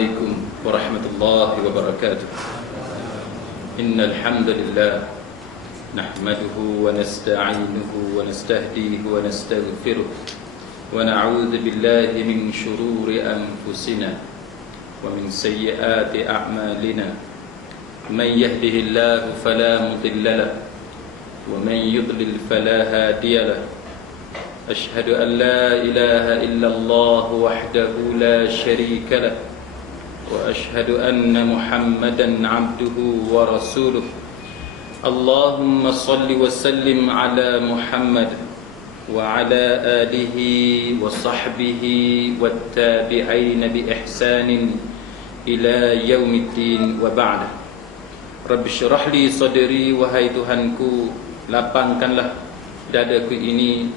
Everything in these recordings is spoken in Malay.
عليكم ورحمة الله وبركاته. إن الحمد لله نحمده ونستعينه ونستهديه ونستغفره ونعوذ بالله من شرور أنفسنا ومن سيئات أعمالنا. من يهده الله فلا مضل له ومن يضلل فلا هادي له. أشهد أن لا إله إلا الله وحده لا شريك له وأشهد أن محمدا عبده ورسوله. اللهم صل وسلم على محمد وعلى آله وصحبه والتابعين بإحسان إلى يوم الدين وبعد. Rabbi syurah li sadri, wahai Tuhanku, lapangkanlah dadaku ini,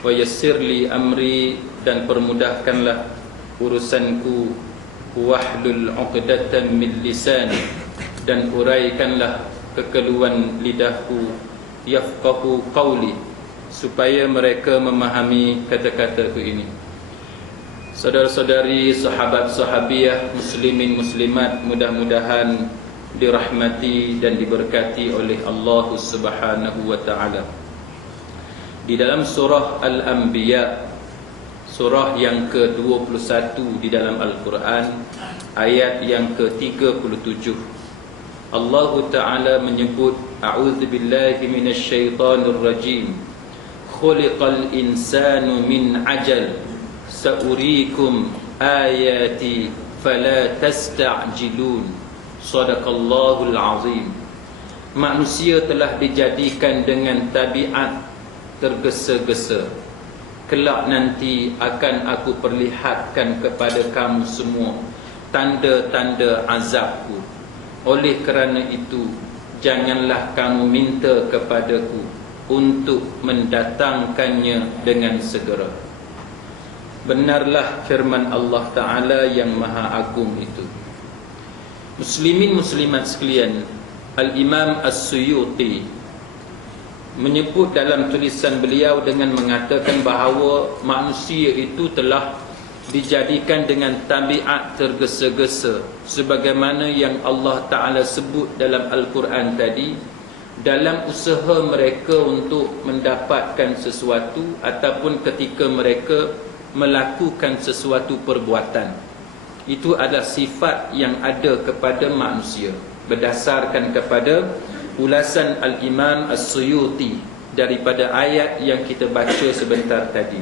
wa yassir li amri, dan permudahkanlah urusanku, wahlul 'uqdatan min lisani, dan uraikanlah kekeluhan lidahku, yafqahu qawli, supaya mereka memahami kata-kataku ini. Saudara-saudari, sahabat-sahabiah, muslimin muslimat, mudah-mudahan dirahmati dan diberkati oleh Allah Subhanahu wa taala. Di dalam surah Al-Anbiya, surah yang ke-21 di dalam Al-Quran, ayat yang ke-37, Allah taala menyebut, a'udzubillahi minasyaitonir rajim, khuliqal insanu min ajal, sa'urikum ayati fala tasta'jilun. Sadaqallahul azim. Manusia telah dijadikan dengan tabiat tergesa-gesa. Kelak nanti akan aku perlihatkan kepada kamu semua tanda-tanda azabku. Oleh kerana itu, janganlah kamu minta kepadaku untuk mendatangkannya dengan segera. Benarlah firman Allah Ta'ala yang maha agung itu. Muslimin muslimat sekalian, Al-Imam As-Suyuti menyebut dalam tulisan beliau dengan mengatakan bahawa manusia itu telah dijadikan dengan tabiat tergesa-gesa, sebagaimana yang Allah Ta'ala sebut dalam Al-Quran tadi, dalam usaha mereka untuk mendapatkan sesuatu ataupun ketika mereka melakukan sesuatu perbuatan. Itu adalah sifat yang ada kepada manusia, berdasarkan kepada ulasan Al-Imam As-Suyuti daripada ayat yang kita baca sebentar tadi.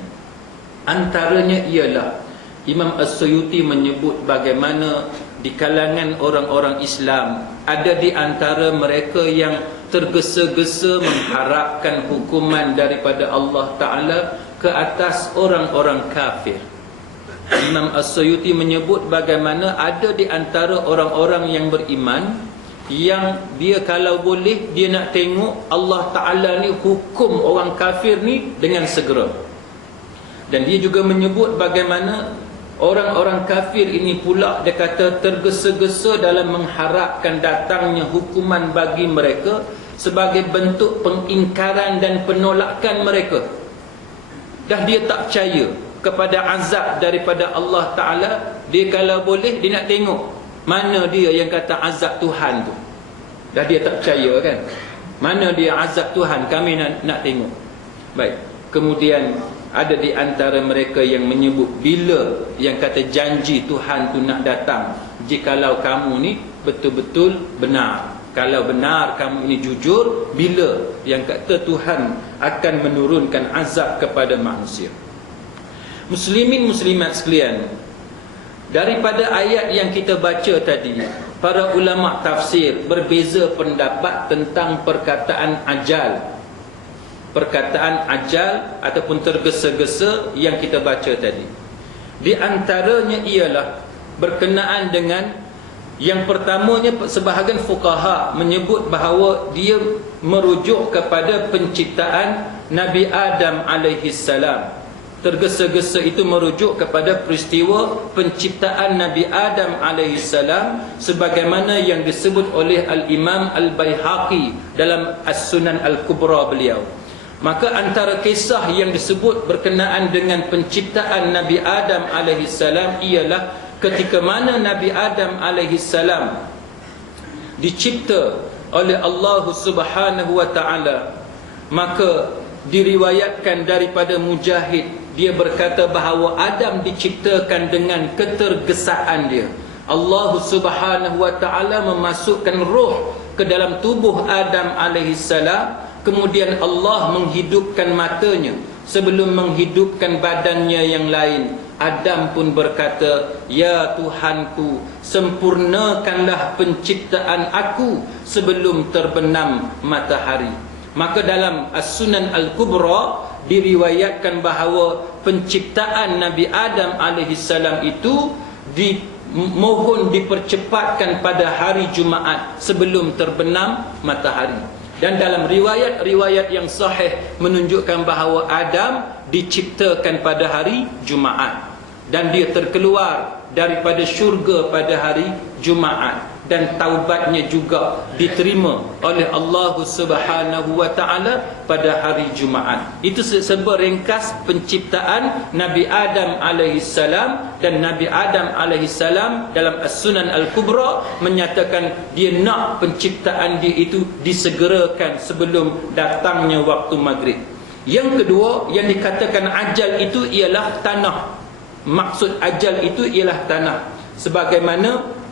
Antaranya ialah Imam As-Suyuti menyebut bagaimana di kalangan orang-orang Islam ada di antara mereka yang tergesa-gesa mengharapkan hukuman daripada Allah Ta'ala ke atas orang-orang kafir. Imam As-Suyuti menyebut bagaimana ada di antara orang-orang yang beriman yang dia kalau boleh dia nak tengok Allah Ta'ala ni hukum orang kafir ni dengan segera. Dan dia juga menyebut bagaimana orang-orang kafir ini pula dia kata tergesa-gesa dalam mengharapkan datangnya hukuman bagi mereka sebagai bentuk pengingkaran dan penolakan mereka. Dah dia tak percaya kepada azab daripada Allah Ta'ala, dia kalau boleh dia nak tengok mana dia yang kata azab Tuhan tu. Dah dia tak percaya kan, mana dia azab Tuhan, kami nak tengok. Baik, kemudian ada di antara mereka yang menyebut bila yang kata janji Tuhan tu nak datang, jikalau kamu ni betul-betul benar, kalau benar kamu ini jujur, bila yang kata Tuhan akan menurunkan azab kepada manusia. Muslimin muslimat sekalian, daripada ayat yang kita baca tadi, para ulama tafsir berbeza pendapat tentang perkataan ajal. Perkataan ajal ataupun tergesa-gesa yang kita baca tadi. Di antaranya ialah berkenaan dengan yang pertamanya, sebahagian fuqaha menyebut bahawa dia merujuk kepada penciptaan Nabi Adam alaihi salam. Tergesa-gesa itu merujuk kepada peristiwa penciptaan Nabi Adam AS, sebagaimana yang disebut oleh Al-Imam Al-Baihaqi dalam As-Sunan Al-Kubra beliau. Maka antara kisah yang disebut berkenaan dengan penciptaan Nabi Adam AS ialah ketika mana Nabi Adam alaihi salam dicipta oleh Allah Subhanahu wa taala, maka diriwayatkan daripada Mujahid, dia berkata bahawa Adam diciptakan dengan ketergesaan dia. Allah Subhanahu wa taala memasukkan roh ke dalam tubuh Adam alaihi salam, kemudian Allah menghidupkan matanya sebelum menghidupkan badannya yang lain. Adam pun berkata, "Ya Tuhanku, sempurnakanlah penciptaan aku sebelum terbenam matahari." Maka dalam As-Sunan Al-Kubra diriwayatkan bahawa penciptaan Nabi Adam alaihissalam itu dimohon dipercepatkan pada hari Jumaat sebelum terbenam matahari. Dan dalam riwayat-riwayat yang sahih menunjukkan bahawa Adam diciptakan pada hari Jumaat, dan dia terkeluar daripada syurga pada hari Jumaat, dan taubatnya juga diterima oleh Allah Subhanahu wa taala pada hari Jumaat. Itu seberingkas penciptaan Nabi Adam alaihi salam. Dan Nabi Adam alaihi salam dalam As-Sunan Al-Kubra menyatakan dia nak penciptaan dia itu disegerakan sebelum datangnya waktu maghrib. Yang kedua, yang dikatakan ajal itu ialah tanah. Maksud ajal itu ialah tanah, sebagaimana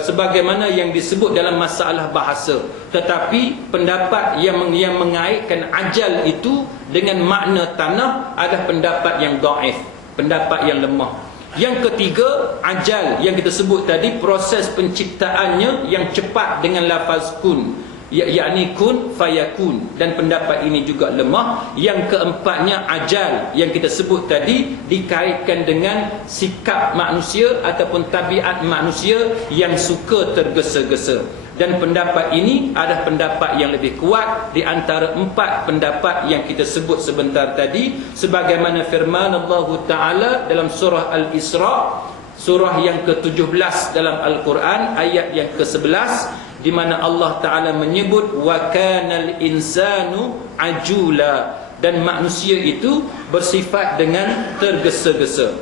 sebagaimana yang disebut dalam masalah bahasa. Tetapi pendapat yang mengaitkan ajal itu dengan makna tanah adalah pendapat yang dhaif, pendapat yang lemah. Yang ketiga, ajal yang kita sebut tadi, proses penciptaannya yang cepat dengan lafaz kun, yakni kun fayakun, dan pendapat ini juga lemah. Yang keempatnya, ajal yang kita sebut tadi dikaitkan dengan sikap manusia ataupun tabiat manusia yang suka tergesa-gesa, dan pendapat ini adalah pendapat yang lebih kuat di antara empat pendapat yang kita sebut sebentar tadi, sebagaimana firman Allah Ta'ala dalam surah Al-Isra, surah yang ke-17 dalam Al-Quran, ayat yang ke-11, di mana Allah Ta'ala menyebut wa kanal insanu ajula, dan manusia itu bersifat dengan tergesa-gesa.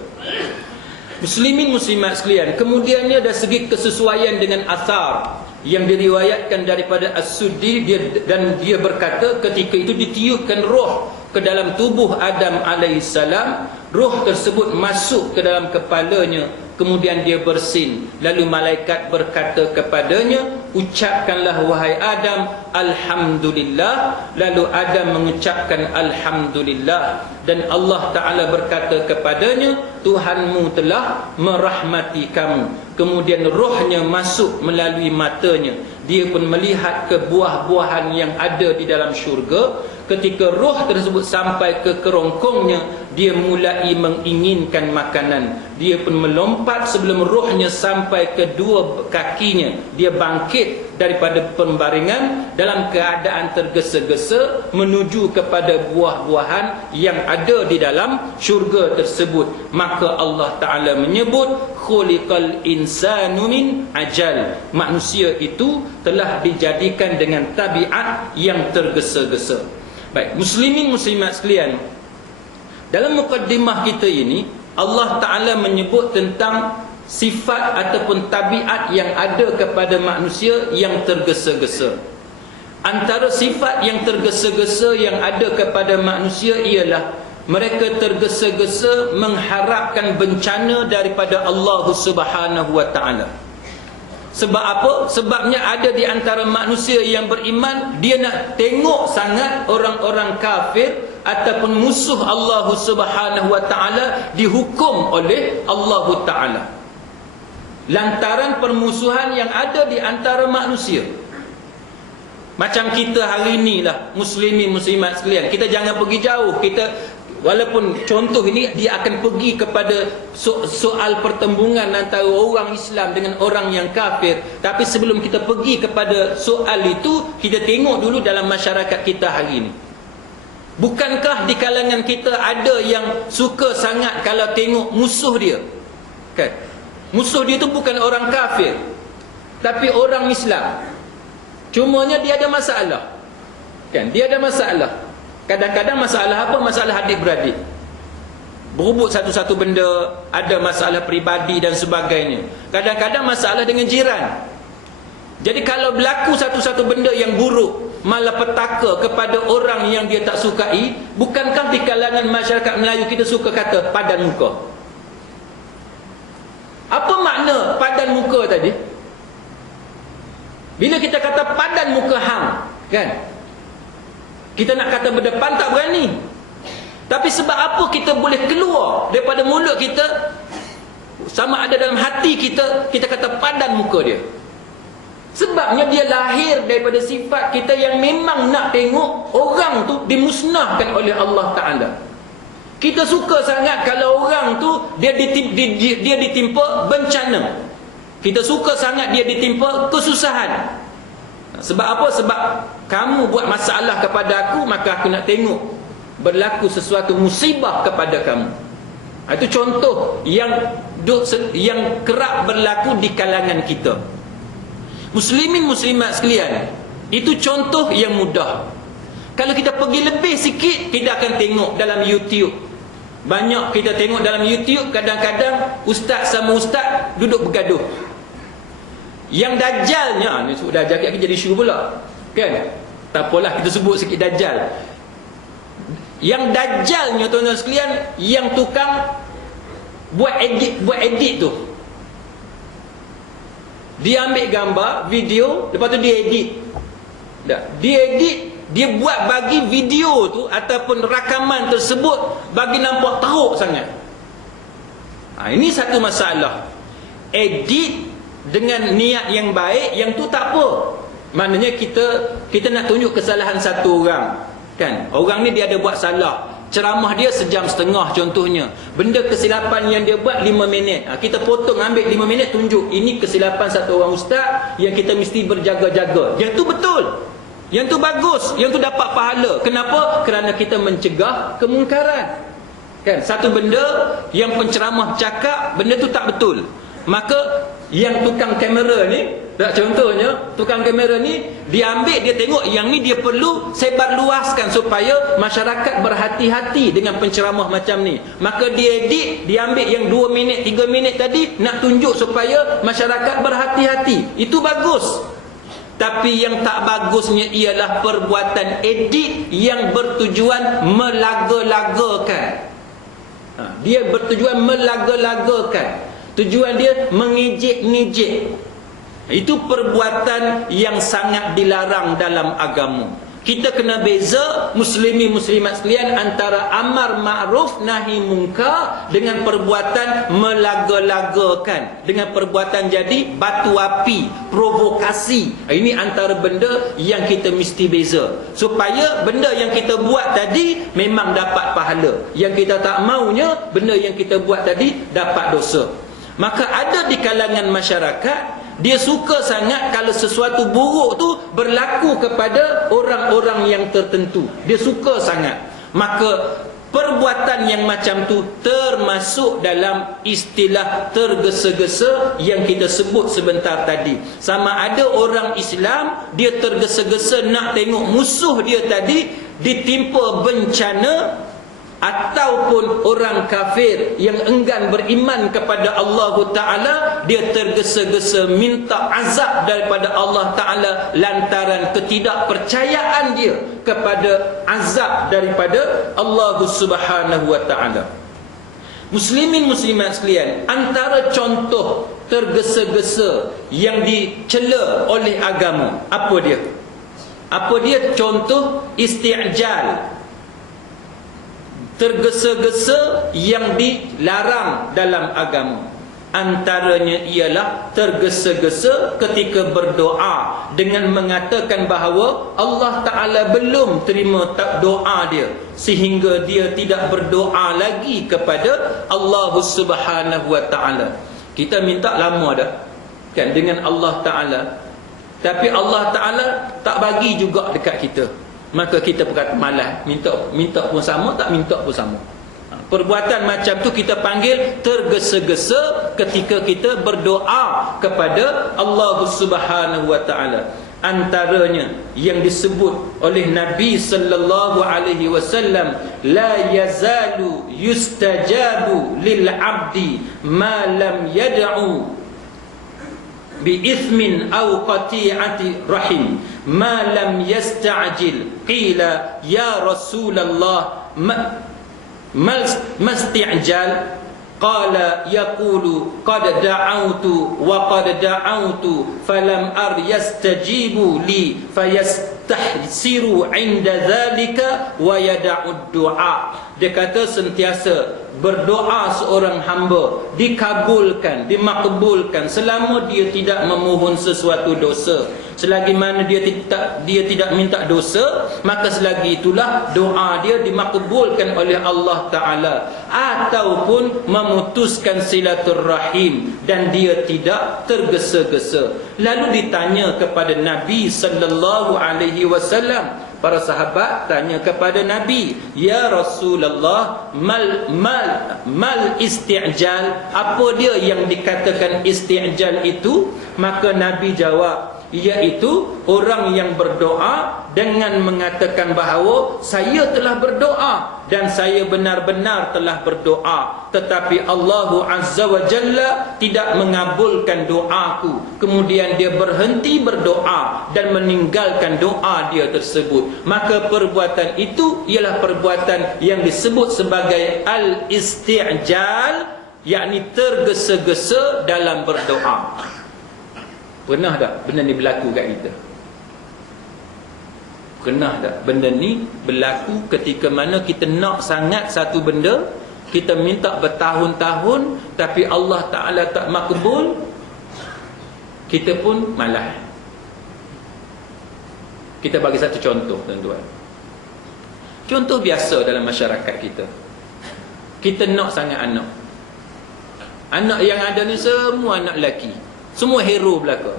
Muslimin muslimat sekalian, kemudiannya dari segi kesesuaian dengan athar yang diriwayatkan daripada As-Suddi, dan dia berkata ketika itu ditiupkan roh ke dalam tubuh Adam alaihissalam, roh tersebut masuk ke dalam kepalanya, kemudian dia bersin. Lalu malaikat berkata kepadanya, ucapkanlah wahai Adam, Alhamdulillah. Lalu Adam mengucapkan Alhamdulillah, dan Allah Ta'ala berkata kepadanya, Tuhanmu telah merahmati kamu. Kemudian rohnya masuk melalui matanya, dia pun melihat ke buah-buahan yang ada di dalam syurga. Ketika roh tersebut sampai ke kerongkongnya, dia mulai menginginkan makanan. Dia pun melompat sebelum rohnya sampai ke dua kakinya. Dia bangkit daripada pembaringan dalam keadaan tergesa-gesa menuju kepada buah-buahan yang ada di dalam syurga tersebut. Maka Allah Ta'ala menyebut khuliqal insanu min ajal, manusia itu telah dijadikan dengan tabiat yang tergesa-gesa. Baik, muslimin muslimat sekalian, dalam mukaddimah kita ini Allah Ta'ala menyebut tentang sifat ataupun tabiat yang ada kepada manusia yang tergesa-gesa. Antara sifat yang tergesa-gesa yang ada kepada manusia ialah mereka tergesa-gesa mengharapkan bencana daripada Allah Subhanahu wa Ta'ala. Sebab apa? Sebabnya ada di antara manusia yang beriman, dia nak tengok sangat orang-orang kafir ataupun musuh Allah Subhanahu wa Ta'ala dihukum oleh Allah Ta'ala lantaran permusuhan yang ada di antara manusia. Macam kita hari ni lah, muslimin muslimat sekalian, kita jangan pergi jauh. Walaupun contoh ini dia akan pergi kepada soal pertembungan antara orang Islam dengan orang yang kafir, tapi sebelum kita pergi kepada soal itu, kita tengok dulu dalam masyarakat kita hari ini. Bukankah di kalangan kita ada yang suka sangat kalau tengok musuh dia, kan? Musuh dia itu bukan orang kafir, tapi orang Islam. Cumanya dia ada masalah, kan? Dia ada masalah. Kadang-kadang masalah apa? Masalah adik-beradik. berebut satu-satu benda, ada masalah peribadi dan sebagainya. Kadang-kadang masalah dengan jiran. Jadi kalau berlaku satu-satu benda yang buruk, malapetaka kepada orang yang dia tak sukai, bukankah di kalangan masyarakat Melayu kita suka kata padan muka? Apa makna padan muka tadi? Bila kita kata padan muka hang, kan? Kita nak kata berdepan tak berani. Tapi sebab apa kita boleh keluar daripada mulut kita, sama ada dalam hati kita, kita kata padan muka dia? Sebabnya dia lahir daripada sifat kita yang memang nak tengok orang tu dimusnahkan oleh Allah Ta'ala. Kita suka sangat kalau orang tu dia ditimpa bencana. Kita suka sangat dia ditimpa kesusahan. Sebab apa? Sebab kamu buat masalah kepada aku, maka aku nak tengok berlaku sesuatu musibah kepada kamu. Itu contoh yang kerap berlaku di kalangan kita. Muslimin muslimat sekalian, itu contoh yang mudah. Kalau kita pergi lebih sikit, kita akan tengok dalam YouTube. Banyak kita tengok dalam YouTube, kadang-kadang ustaz sama ustaz duduk bergaduh. Yang dajjalnya, ni sebut dajjal lagi jadi isu pula, kan? Tak apalah, kita sebut sikit dajjal. Yang dajjalnya tuan-tuan sekalian, yang tukang buat edit tu. Dia ambil gambar, video, lepas tu dia edit. Dia edit, dia buat bagi video tu ataupun rakaman tersebut bagi nampak teruk sangat. Ini satu masalah. Edit dengan niat yang baik, yang tu tak apa. Maknanya kita nak tunjuk kesalahan satu orang, kan? Orang ni dia ada buat salah. Ceramah dia sejam setengah contohnya. Benda kesilapan yang dia buat 5 minit. Kita potong, ambil 5 minit, tunjuk ini kesilapan satu orang ustaz yang kita mesti berjaga-jaga. Yang tu betul, yang tu bagus, yang tu dapat pahala. Kenapa? Kerana kita mencegah kemungkaran, kan? Satu benda yang penceramah cakap, benda tu tak betul, maka yang tukang kamera ni, contohnya tukang kamera ni, dia ambil, dia tengok yang ni dia perlu sebarluaskan supaya masyarakat berhati-hati dengan penceramah macam ni. Maka dia edit, dia ambil yang 2 minit, 3 minit tadi, nak tunjuk supaya masyarakat berhati-hati. Itu bagus. Tapi yang tak bagusnya ialah perbuatan edit yang bertujuan melaga-lagakan. Dia bertujuan melaga-lagakan. Tujuan dia mengejek-ngejek. Itu perbuatan yang sangat dilarang dalam agama. Kita kena beza, muslimin muslimat sekalian, antara amar ma'ruf nahi munkar dengan perbuatan melaga-lagakan, dengan perbuatan jadi batu api, provokasi. Ini antara benda yang kita mesti beza, supaya benda yang kita buat tadi memang dapat pahala. Yang kita tak maunya, benda yang kita buat tadi dapat dosa. Maka ada di kalangan masyarakat, dia suka sangat kalau sesuatu buruk tu berlaku kepada orang-orang yang tertentu. Dia suka sangat. Maka perbuatan yang macam tu termasuk dalam istilah tergesa-gesa yang kita sebut sebentar tadi. Sama ada orang Islam, dia tergesa-gesa nak tengok musuh dia tadi ditimpa bencana, ataupun orang kafir yang enggan beriman kepada Allah Ta'ala, dia tergesa-gesa minta azab daripada Allah Ta'ala lantaran ketidakpercayaan dia kepada azab daripada Allah Subhanahu Wa Ta'ala. Muslimin muslimat sekalian, antara contoh tergesa-gesa yang dicela oleh agama, apa dia? Apa dia? Contoh isti'jal, tergesa-gesa yang dilarang dalam agama. Antaranya ialah tergesa-gesa ketika berdoa dengan mengatakan bahawa Allah Ta'ala belum terima doa dia, sehingga dia tidak berdoa lagi kepada Allah Subhanahu Wa Ta'ala. Kita minta lama dah, kan, dengan Allah Ta'ala, tapi Allah Ta'ala tak bagi juga dekat kita. Maka kita berkata malas, minta pun sama, tak minta pun sama. Perbuatan macam tu kita panggil tergesa-gesa ketika kita berdoa kepada Allah Subhanahu Wa Ta'ala. Antaranya yang disebut oleh Nabi sallallahu alaihi wasallam, la yazalu yustajabu lil abdi ma lam yad'u bi ithmin aw qati'ati rahim ma lam yasta'jil. Qila ya Rasulullah masti'jal? Qala yaqulu qad da'awtu wa qad da'awtu falam yastajibu li fayastahsiru 'inda dhalika wa yada'ud du'a. Dia kata sentiasa berdoa seorang hamba dikabulkan, dimakbulkan selama dia tidak memohon sesuatu dosa. Selagi mana dia tidak minta dosa, maka selagi itulah doa dia dimakbulkan oleh Allah Ta'ala. Ataupun memutuskan silaturrahim dan dia tidak tergesa-gesa. Lalu ditanya kepada Nabi sallallahu alaihi wasallam, para sahabat tanya kepada Nabi, ya Rasulullah, mal isti'jal? Apa dia yang dikatakan isti'jal itu? Maka Nabi jawab, iaitu orang yang berdoa dengan mengatakan bahawa saya telah berdoa dan saya benar-benar telah berdoa, tetapi Allah Azza wa Jalla tidak mengabulkan doaku. Kemudian dia berhenti berdoa dan meninggalkan doa dia tersebut. Maka perbuatan itu ialah perbuatan yang disebut sebagai al-isti'jal, yakni tergesa-gesa dalam berdoa. Pernah tak benda ni berlaku kat kita? Pernah tak benda ni berlaku ketika mana kita nak sangat satu benda, kita minta bertahun-tahun tapi Allah Ta'ala tak makbul, kita pun malas. Kita bagi satu contoh, tuan-tuan. Contoh biasa dalam masyarakat kita. Kita nak sangat anak. Anak yang ada ni semua anak lelaki, semua hero belaka,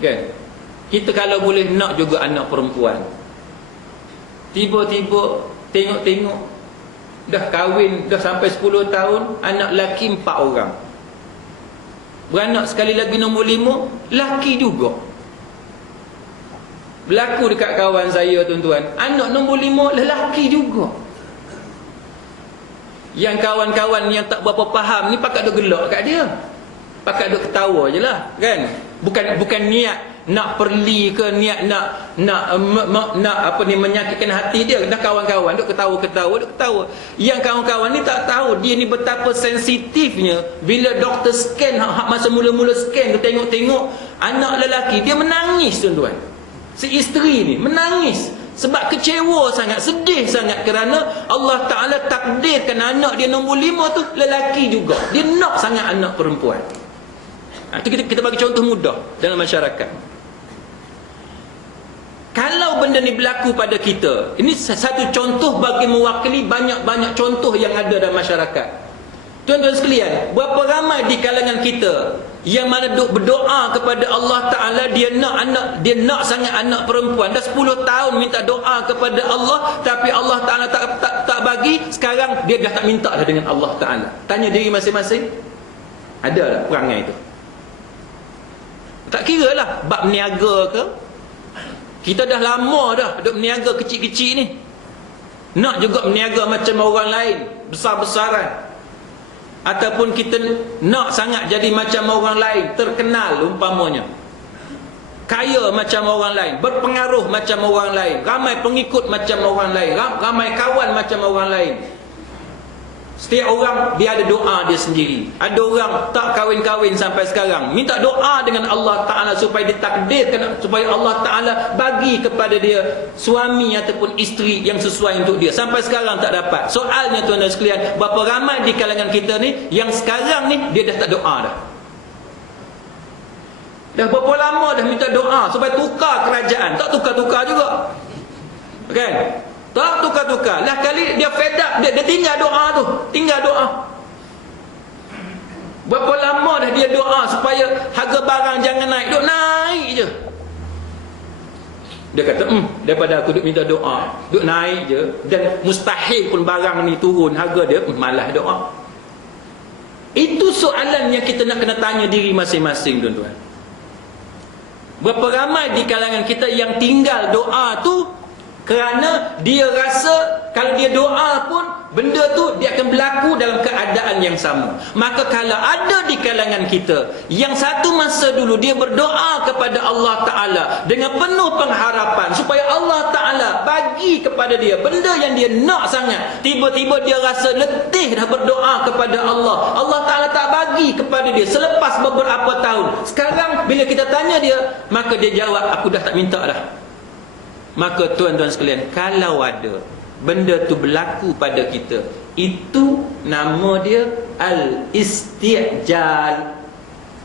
kan? Kita kalau boleh nak juga anak perempuan. Tiba-tiba tengok-tengok dah kahwin, dah sampai 10 tahun, anak lelaki 4 orang. Beranak sekali lagi nombor 5, lelaki juga. Berlaku dekat kawan saya, tuan-tuan, anak nombor 5 lelaki juga. Yang kawan-kawan yang tak berapa faham ni pakat duk gelak kat dia, pakat duk ketawa je lah, kan? Bukan niat nak perli ke, niat nak apa ni, menyakitkan hati dia. Dah kawan-kawan duk ketawa. Yang kawan-kawan ni tak tahu dia ni betapa sensitifnya bila doktor scan, masa mula-mula scan tu, tengok anak lelaki dia menangis, tuan-tuan. Si isteri ni menangis sebab kecewa sangat, sedih sangat kerana Allah Ta'ala takdirkan anak dia nombor 5 tu lelaki juga. Dia nak sangat anak perempuan. Kita bagi contoh mudah dalam masyarakat. Kalau benda ni berlaku pada kita, ini satu contoh bagi mewakili banyak-banyak contoh yang ada dalam masyarakat. Tuan-tuan sekalian, berapa ramai di kalangan kita yang mana duk berdoa kepada Allah Ta'ala, dia nak sangat anak perempuan, dah 10 tahun minta doa kepada Allah, tapi Allah Ta'ala tak bagi. Sekarang dia dah tak minta dah dengan Allah Ta'ala. Tanya diri masing-masing, ada tak perangai itu? Tak kira lah bab meniaga ke, kita dah lama dah duk meniaga kecil-kecil ni, nak juga meniaga macam orang lain, besar-besaran. Ataupun kita nak sangat jadi macam orang lain, terkenal umpamanya, kaya macam orang lain, berpengaruh macam orang lain, ramai pengikut macam orang lain, ramai kawan macam orang lain. Setiap orang dia ada doa dia sendiri. Ada orang tak kahwin-kahwin sampai sekarang, minta doa dengan Allah Ta'ala supaya ditakdirkan, supaya Allah Ta'ala bagi kepada dia suami ataupun isteri yang sesuai untuk dia. Sampai sekarang tak dapat. Soalnya, tuan-tuan sekalian, berapa ramai di kalangan kita ni yang sekarang ni dia dah tak doa dah. Dah berapa lama dah minta doa supaya tukar kerajaan, tak tukar-tukar juga, kan? Tak tukar-tukar. Lah kali dia fed up, dia tinggal doa tu, tinggal doa. Berapa lama dah dia doa supaya harga barang jangan naik, duk naik je. Dia kata, daripada aku duk minta doa, duk naik je, dan mustahil pun barang ni turun harga dia, malah doa. Itu soalan yang kita nak kena tanya diri masing-masing, tuan-tuan. Berapa ramai di kalangan kita yang tinggal doa tu kerana dia rasa kalau dia doa pun benda tu dia akan berlaku dalam keadaan yang sama. Maka kalau ada di kalangan kita yang satu masa dulu dia berdoa kepada Allah Ta'ala dengan penuh pengharapan supaya Allah Ta'ala bagi kepada dia benda yang dia nak sangat, tiba-tiba dia rasa letih dah berdoa kepada Allah, Allah Ta'ala tak bagi kepada dia selepas beberapa tahun. Sekarang bila kita tanya dia, maka dia jawab, aku dah tak minta dah. Maka tuan-tuan sekalian, kalau ada benda tu berlaku pada kita, itu nama dia al-isti'jal.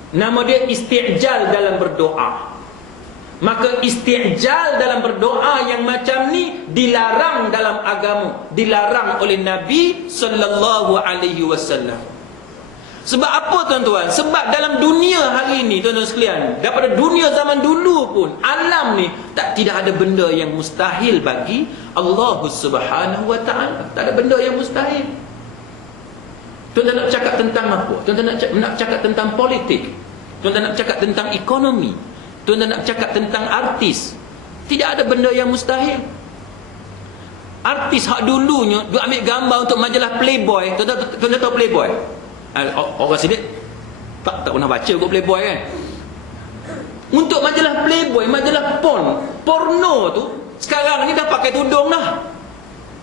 Nama dia isti'jal dalam berdoa. Maka isti'jal dalam berdoa yang macam ni dilarang dalam agama, dilarang oleh Nabi sallallahu alaihi wasallam. Sebab apa tuan-tuan? Sebab dalam dunia hari ini tuan-tuan sekalian, daripada dunia zaman dulu pun, alam ni tidak ada benda yang mustahil bagi Allah Subhanahu wa ta'ala. Tak ada benda yang mustahil. Tuan-tuan nak cakap tentang apa? Tuan-tuan nak cakap tentang politik, tuan-tuan nak cakap tentang ekonomi, tuan-tuan nak cakap tentang artis. Tidak ada benda yang mustahil. Artis hak dulunya dia ambil gambar untuk majalah Playboy. Tuan-tuan tahu Playboy? Orang sini tak pernah baca kot Playboy kan. Untuk majalah Playboy, majalah porno tu sekarang ni dah pakai tudung dah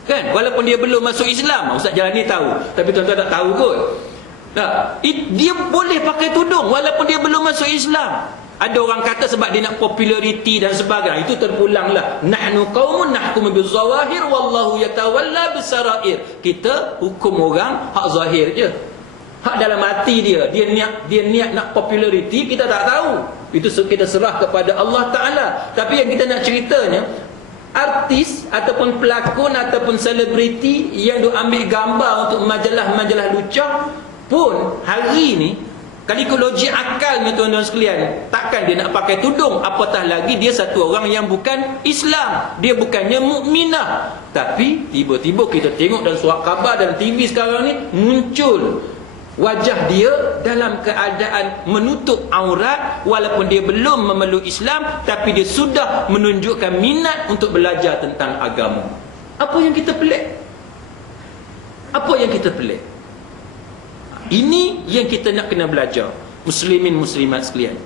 kan. Walaupun dia belum masuk Islam, Ustaz Jalani tahu, tapi tuan-tuan tak tahu kot. Dia boleh pakai tudung walaupun dia belum masuk Islam. Ada orang kata sebab dia nak populariti dan sebagainya. Itu terpulanglah, nahnu qaumun nahkumu bizawahir wallahu yatawalla bisarair. Kita hukum orang hak zahir je. Hak dalam hati dia niat nak populariti, kita tak tahu. Itu kita serah kepada Allah Ta'ala. Tapi yang kita nak ceritanya, artis ataupun pelakon ataupun selebriti yang dia ambil gambar untuk majalah-majalah lucah pun hari ni, kalau ikut logik akalnya tuan-tuan sekalian, takkan dia nak pakai tudung. Apatah lagi dia satu orang yang bukan Islam, dia bukannya mukminah. Tapi tiba-tiba kita tengok dalam surat khabar dan TV sekarang ni muncul wajah dia dalam keadaan menutup aurat, walaupun dia belum memeluk Islam, tapi dia sudah menunjukkan minat untuk belajar tentang agama. Apa yang kita pelik? Apa yang kita pelik? Ini yang kita nak kena belajar, muslimin muslimat sekalian.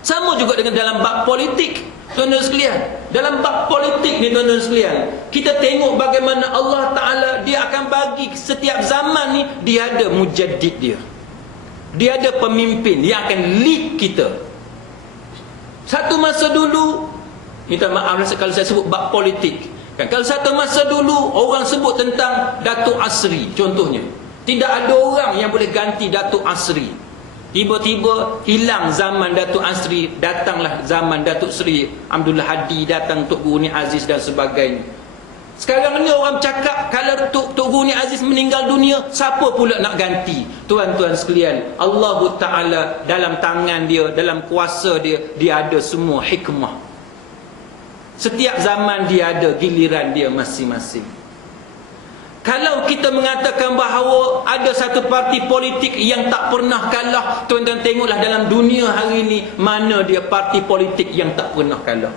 Sama juga dengan dalam bab politik, tuan-tuan sekalian. Dalam bab politik ni tuan-tuan sekalian, kita tengok bagaimana Allah Ta'ala dia akan bagi setiap zaman ni, dia ada mujaddid dia. Dia ada pemimpin yang akan lead kita. Satu masa dulu, minta maaf kalau saya sebut bab politik kan, kalau satu masa dulu orang sebut tentang Datuk Asri contohnya, tidak ada orang yang boleh ganti Datuk Asri. Tiba-tiba hilang zaman Datuk Asri, datanglah zaman Datuk Seri Abdullah Hadi, datang Tok Guru Ni Aziz dan sebagainya. Sekarang ni orang cakap kalau Tok Guru Ni Aziz meninggal dunia, siapa pula nak ganti? Tuan-tuan sekalian, Allah Ta'ala dalam tangan dia, dalam kuasa dia, dia ada semua hikmah. Setiap zaman dia ada giliran dia masing-masing. Kalau kita mengatakan bahawa ada satu parti politik yang tak pernah kalah, tuan-tuan tengoklah dalam dunia hari ini, mana dia parti politik yang tak pernah kalah.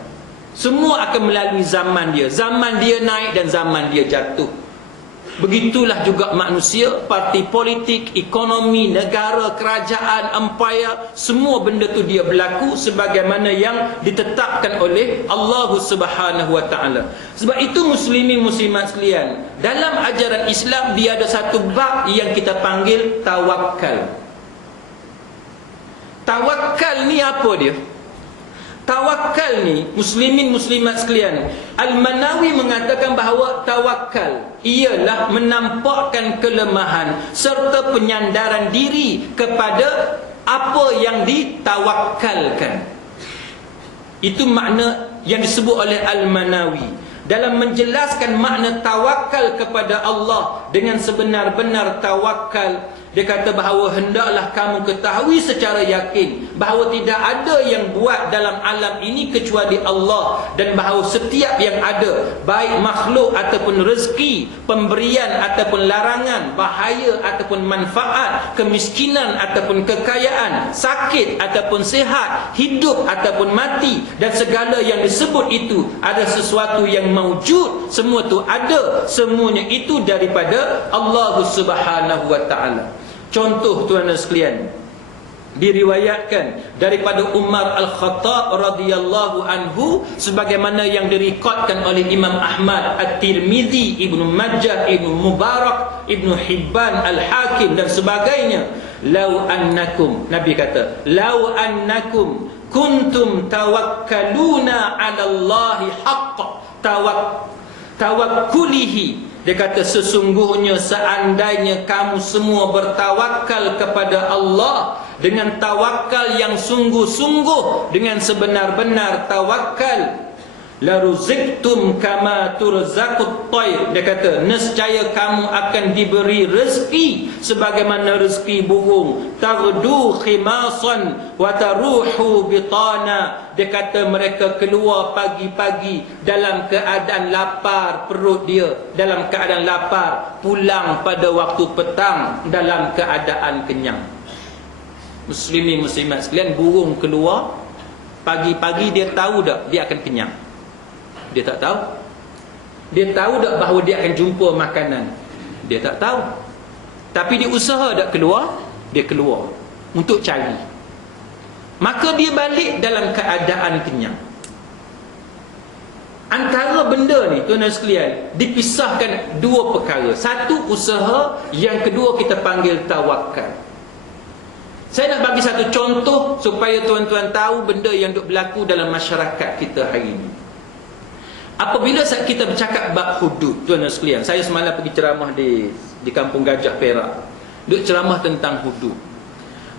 Semua akan melalui zaman dia. Zaman dia naik dan zaman dia jatuh. Begitulah juga manusia, parti politik, ekonomi, negara, kerajaan, empire, semua benda tu dia berlaku sebagaimana yang ditetapkan oleh Allah Subhanahu wa ta'ala. Sebab itu muslimin muslimat sekalian, dalam ajaran Islam dia ada satu bab yang kita panggil tawakal. Tawakal ni apa dia? Tawakal ni, muslimin muslimat sekalian, Al-Manawi mengatakan bahawa tawakal ialah menampakkan kelemahan serta penyandaran diri kepada apa yang ditawakalkan. Itu makna yang disebut oleh Al-Manawi dalam menjelaskan makna tawakal kepada Allah dengan sebenar-benar tawakal. Dia kata bahawa hendaklah kamu ketahui secara yakin bahawa tidak ada yang buat dalam alam ini kecuali Allah, dan bahawa setiap yang ada, baik makhluk ataupun rezeki, pemberian ataupun larangan, bahaya ataupun manfaat, kemiskinan ataupun kekayaan, sakit ataupun sihat, hidup ataupun mati, dan segala yang disebut itu ada sesuatu yang maujud, semua tu ada, semuanya itu daripada Allah Subhanahu wa taala. Contoh tuan-tuan sekalian, diriwayatkan daripada Umar Al-Khattab radhiyallahu anhu sebagaimana yang direkodkan oleh Imam Ahmad, At-Tirmizi, Ibnu Majah, Ibnu Mubarak, Ibnu Hibban, Al-Hakim dan sebagainya. Lau annakum, Nabi kata, lau annakum kuntum tawakkaluna 'ala Allahi haqq tawakkulihi. Dia kata sesungguhnya seandainya kamu semua bertawakal kepada Allah dengan tawakal yang sungguh-sungguh, dengan sebenar-benar tawakal, la ruziktum kama turzaqut tayr. Dia kata nescaya kamu akan diberi rezeki sebagaimana rezeki burung, taghdu khimasan wa taruhu bitana. Dia kata mereka keluar pagi-pagi dalam keadaan lapar perut dia, dalam keadaan lapar, pulang pada waktu petang dalam keadaan kenyang. Muslimin muslimat sekalian, burung keluar pagi-pagi, dia tahu tak dia akan kenyang? Dia tak tahu. Dia tahu tak bahawa dia akan jumpa makanan? Dia tak tahu. Tapi dia usaha tak keluar? Dia keluar untuk cari. Maka dia balik dalam keadaan kenyang. Antara benda ni tuan-tuan sekalian dipisahkan dua perkara. Satu usaha, yang kedua kita panggil tawakal. Saya nak bagi satu contoh supaya tuan-tuan tahu benda yang duk berlaku dalam masyarakat kita hari ini. Apabila kita bercakap bab hudud, tuan-tuan sekalian, saya semalam pergi ceramah di Kampung Gajah Perak. Duk ceramah tentang hudud.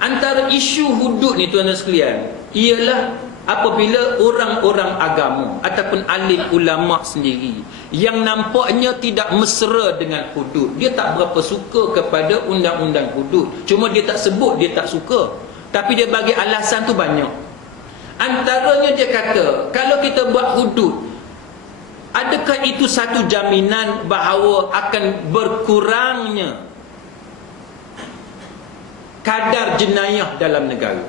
Antara isu hudud ni tuan-tuan sekalian ialah apabila orang-orang agama ataupun alim ulama sendiri yang nampaknya tidak mesra dengan hudud. Dia tak berapa suka kepada undang-undang hudud. Cuma dia tak sebut dia tak suka, tapi dia bagi alasan tu banyak. Antaranya dia kata, kalau kita buat hudud, adakah itu satu jaminan bahawa akan berkurangnya kadar jenayah dalam negara?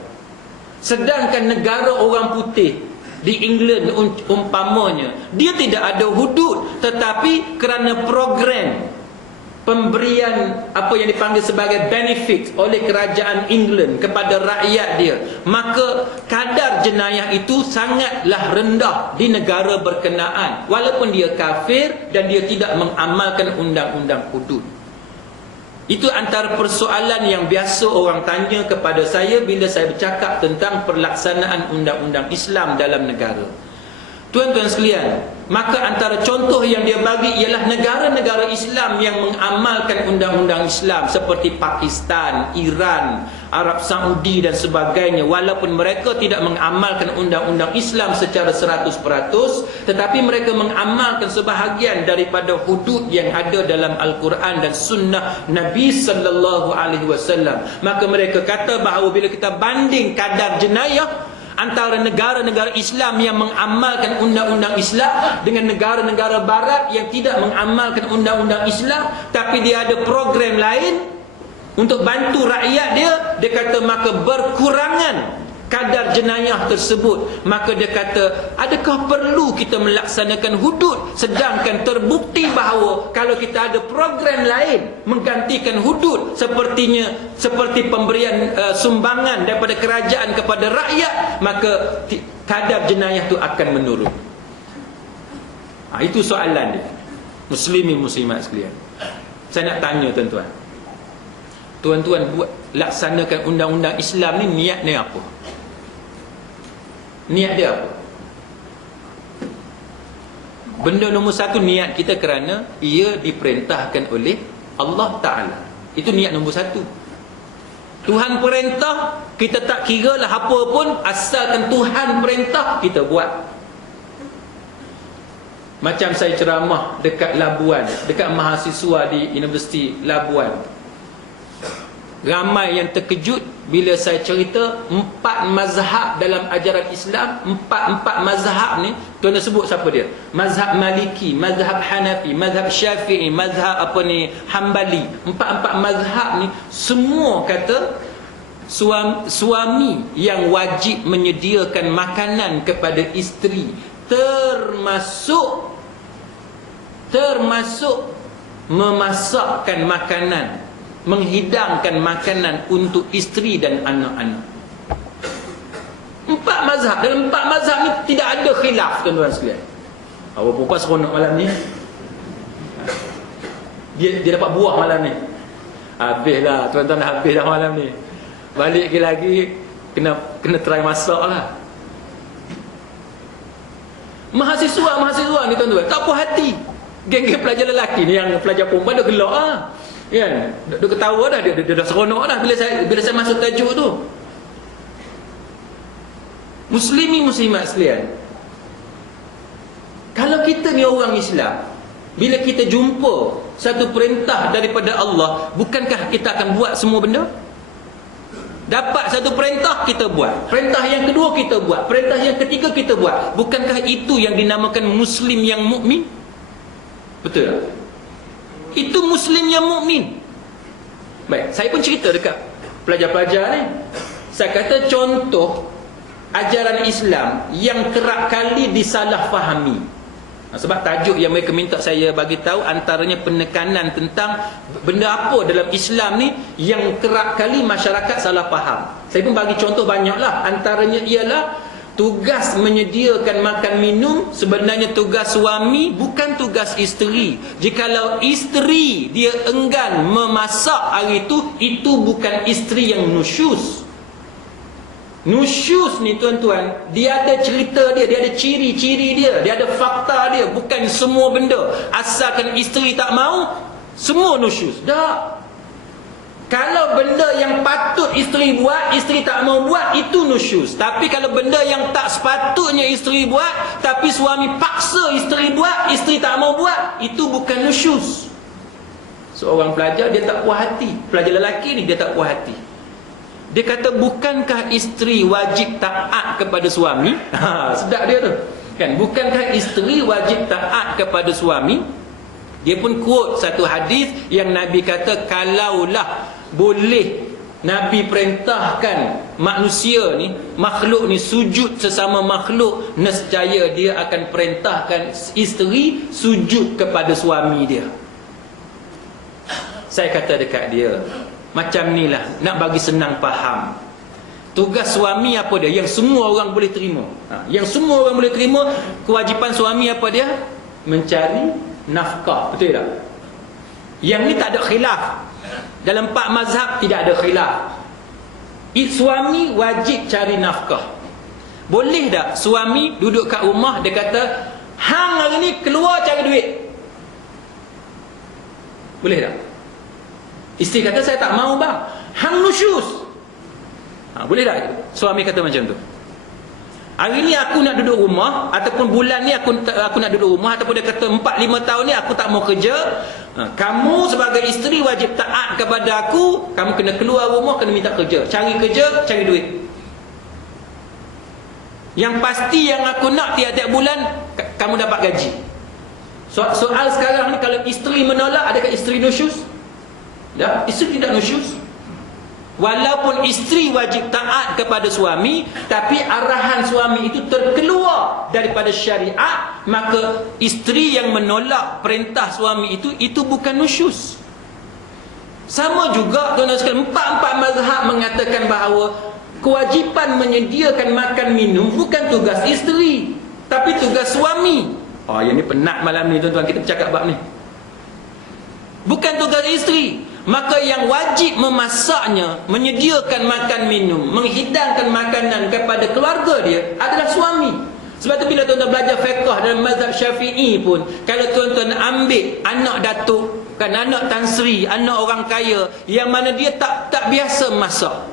Sedangkan negara orang putih di England umpamanya, dia tidak ada hudud, tetapi kerana program pemberian apa yang dipanggil sebagai benefit oleh kerajaan England kepada rakyat dia, maka kadar jenayah itu sangatlah rendah di negara berkenaan, walaupun dia kafir dan dia tidak mengamalkan undang-undang hudud. Itu antara persoalan yang biasa orang tanya kepada saya bila saya bercakap tentang pelaksanaan undang-undang Islam dalam negara. Tuan-tuan sekalian, maka antara contoh yang dia bagi ialah negara-negara Islam yang mengamalkan undang-undang Islam seperti Pakistan, Iran, Arab Saudi dan sebagainya. Walaupun mereka tidak mengamalkan undang-undang Islam secara 100%, tetapi mereka mengamalkan sebahagian daripada hudud yang ada dalam Al-Quran dan sunnah Nabi sallallahu alaihi wasallam. Maka mereka kata bahawa bila kita banding kadar jenayah antara negara-negara Islam yang mengamalkan undang-undang Islam dengan negara-negara barat yang tidak mengamalkan undang-undang Islam, tapi dia ada program lain untuk bantu rakyat dia, dia kata maka berkurangan kadar jenayah tersebut. Maka dia kata, adakah perlu kita melaksanakan hudud, sedangkan terbukti bahawa kalau kita ada program lain menggantikan hudud, seperti pemberian sumbangan daripada kerajaan kepada rakyat, maka kadar jenayah itu akan menurun. Itu soalan dia. Muslimin muslimat sekalian, saya nak tanya tuan-tuan, buat laksanakan undang-undang Islam ni, niat dia apa? Niat dia apa? Benda nombor satu, niat kita kerana ia diperintahkan oleh Allah Ta'ala. Itu niat nombor satu. Tuhan perintah, kita tak kira lah apa pun, asalkan Tuhan perintah, kita buat. Macam saya ceramah dekat Labuan, dekat mahasiswa di Universiti Labuan. Ramai yang terkejut bila saya cerita 4 mazhab dalam ajaran Islam. Empat mazhab ni, tuan-tuan sebut siapa dia? Mazhab Maliki, mazhab Hanafi, mazhab Syafi'i, mazhab Hambali. Empat mazhab ni semua kata suami yang wajib menyediakan makanan kepada isteri, termasuk memasakkan makanan, menghidangkan makanan untuk isteri dan anak-anak. 4 mazhab. Dalam 4 mazhab ni tidak ada khilaf, tuan-tuan sekalian. Awak perempuan seronok malam ni. Dia dapat buah malam ni. Habislah, tuan-tuan, habis dah malam ni. Balik lagi kena try masak lah. Mahasiswa ni tuan-tuan tak puas hati. Geng-geng pelajar lelaki ni, yang pelajar perempuan dah gelak lah. Kan? Dia ketawa dah, dia dah seronok dah bila saya masuk tajuk tu. Muslimat sekalian, kalau kita ni orang Islam, bila kita jumpa satu perintah daripada Allah, bukankah kita akan buat semua benda? Dapat satu perintah, kita buat. Perintah yang kedua, kita buat. Perintah yang ketiga, kita buat. Bukankah itu yang dinamakan Muslim yang mukmin? Betul tak? Itu Muslim yang mukmin. Baik, saya pun cerita dekat pelajar-pelajar ni. Saya kata contoh ajaran Islam yang kerap kali disalahfahami. Sebab tajuk yang mereka minta saya bagi tahu antaranya penekanan tentang benda apa dalam Islam ni yang kerap kali masyarakat salah faham. Saya pun bagi contoh banyaklah. Antaranya ialah tugas menyediakan makan minum sebenarnya tugas suami, bukan tugas isteri. Jikalau isteri dia enggan memasak hari itu bukan isteri yang nusyus. Nusyus ni tuan-tuan, dia ada cerita dia ada ciri-ciri dia ada fakta dia. Bukan semua benda asalkan isteri tak mau, semua nusyus. Tak. Kalau benda yang patut isteri buat, isteri tak mau buat, itu nusyus. Tapi kalau benda yang tak sepatutnya isteri buat, tapi suami paksa isteri buat, isteri tak mau buat, itu bukan nusyus. Seorang pelajar, dia tak puas hati. Pelajar lelaki ni, dia tak puas hati. Dia kata, bukankah isteri wajib taat kepada suami? Sedap dia tu. Kan? Bukankah isteri wajib taat kepada suami? Dia pun quote satu hadis yang Nabi kata, kalaulah boleh Nabi perintahkan manusia ni, makhluk ni sujud sesama makhluk, nescaya dia akan perintahkan isteri sujud kepada suami dia. Saya kata dekat dia, macam ni lah, nak bagi senang faham. Tugas suami apa dia? Yang semua orang boleh terima. Yang semua orang boleh terima. Kewajipan suami apa dia? Mencari nafkah. Betul tak? Yang ni tak ada khilaf. Dalam 4 mazhab tidak ada khilaf. Suami wajib cari nafkah. Boleh tak suami duduk kat rumah, dia kata, hang hari ni keluar cari duit? Boleh tak? Isteri kata, saya tak mau bang, hang nusyus. Boleh tak suami kata macam tu? Hari ni aku nak duduk rumah, ataupun bulan ni aku nak duduk rumah, ataupun dia kata 4-5 tahun ni aku tak mau kerja. Kamu sebagai isteri wajib taat kepada aku. Kamu kena keluar rumah, kena minta kerja, cari duit. Yang pasti yang aku nak tiap-tiap bulan kamu dapat gaji. Soal sekarang ni, kalau isteri menolak, adakah isteri nusyus? Ya, isteri tidak nusyus. Walaupun isteri wajib taat kepada suami, tapi arahan suami itu terkeluar daripada syariat, maka isteri yang menolak perintah suami itu bukan nusyus. Sama juga tuan-tuan sekalian, 4 mazhab mengatakan bahawa kewajipan menyediakan makan minum bukan tugas isteri, tapi tugas suami. Yang ni penat malam ni tuan-tuan, kita bercakap bab ni. Bukan tugas isteri. Maka yang wajib memasaknya, menyediakan makan minum, menghidangkan makanan kepada keluarga dia adalah suami. Sebab tu bila tuan-tuan belajar fiqh dalam mazhab Syafi'i pun, kalau tuan-tuan ambil anak datuk, kan, anak Tan Sri, anak orang kaya, yang mana dia tak biasa masak,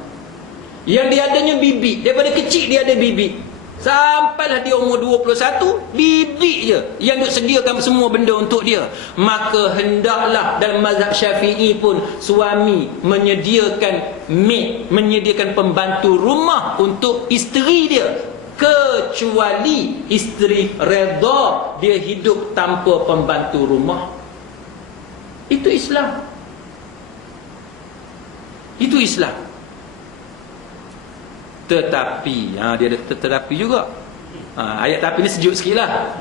yang dia adanya bibik, daripada kecil dia ada bibik, Sampailah dia umur 21, bibi je yang duk sediakan semua benda untuk dia. Maka hendaklah dalam mazhab Syafi'i pun suami menyediakan maid, menyediakan pembantu rumah untuk isteri dia, kecuali isteri redha dia hidup tanpa pembantu rumah. Itu Islam. Itu Islam. Tetapi dia ada tetapi juga. Ayat tapi ni sejuk sikit lah.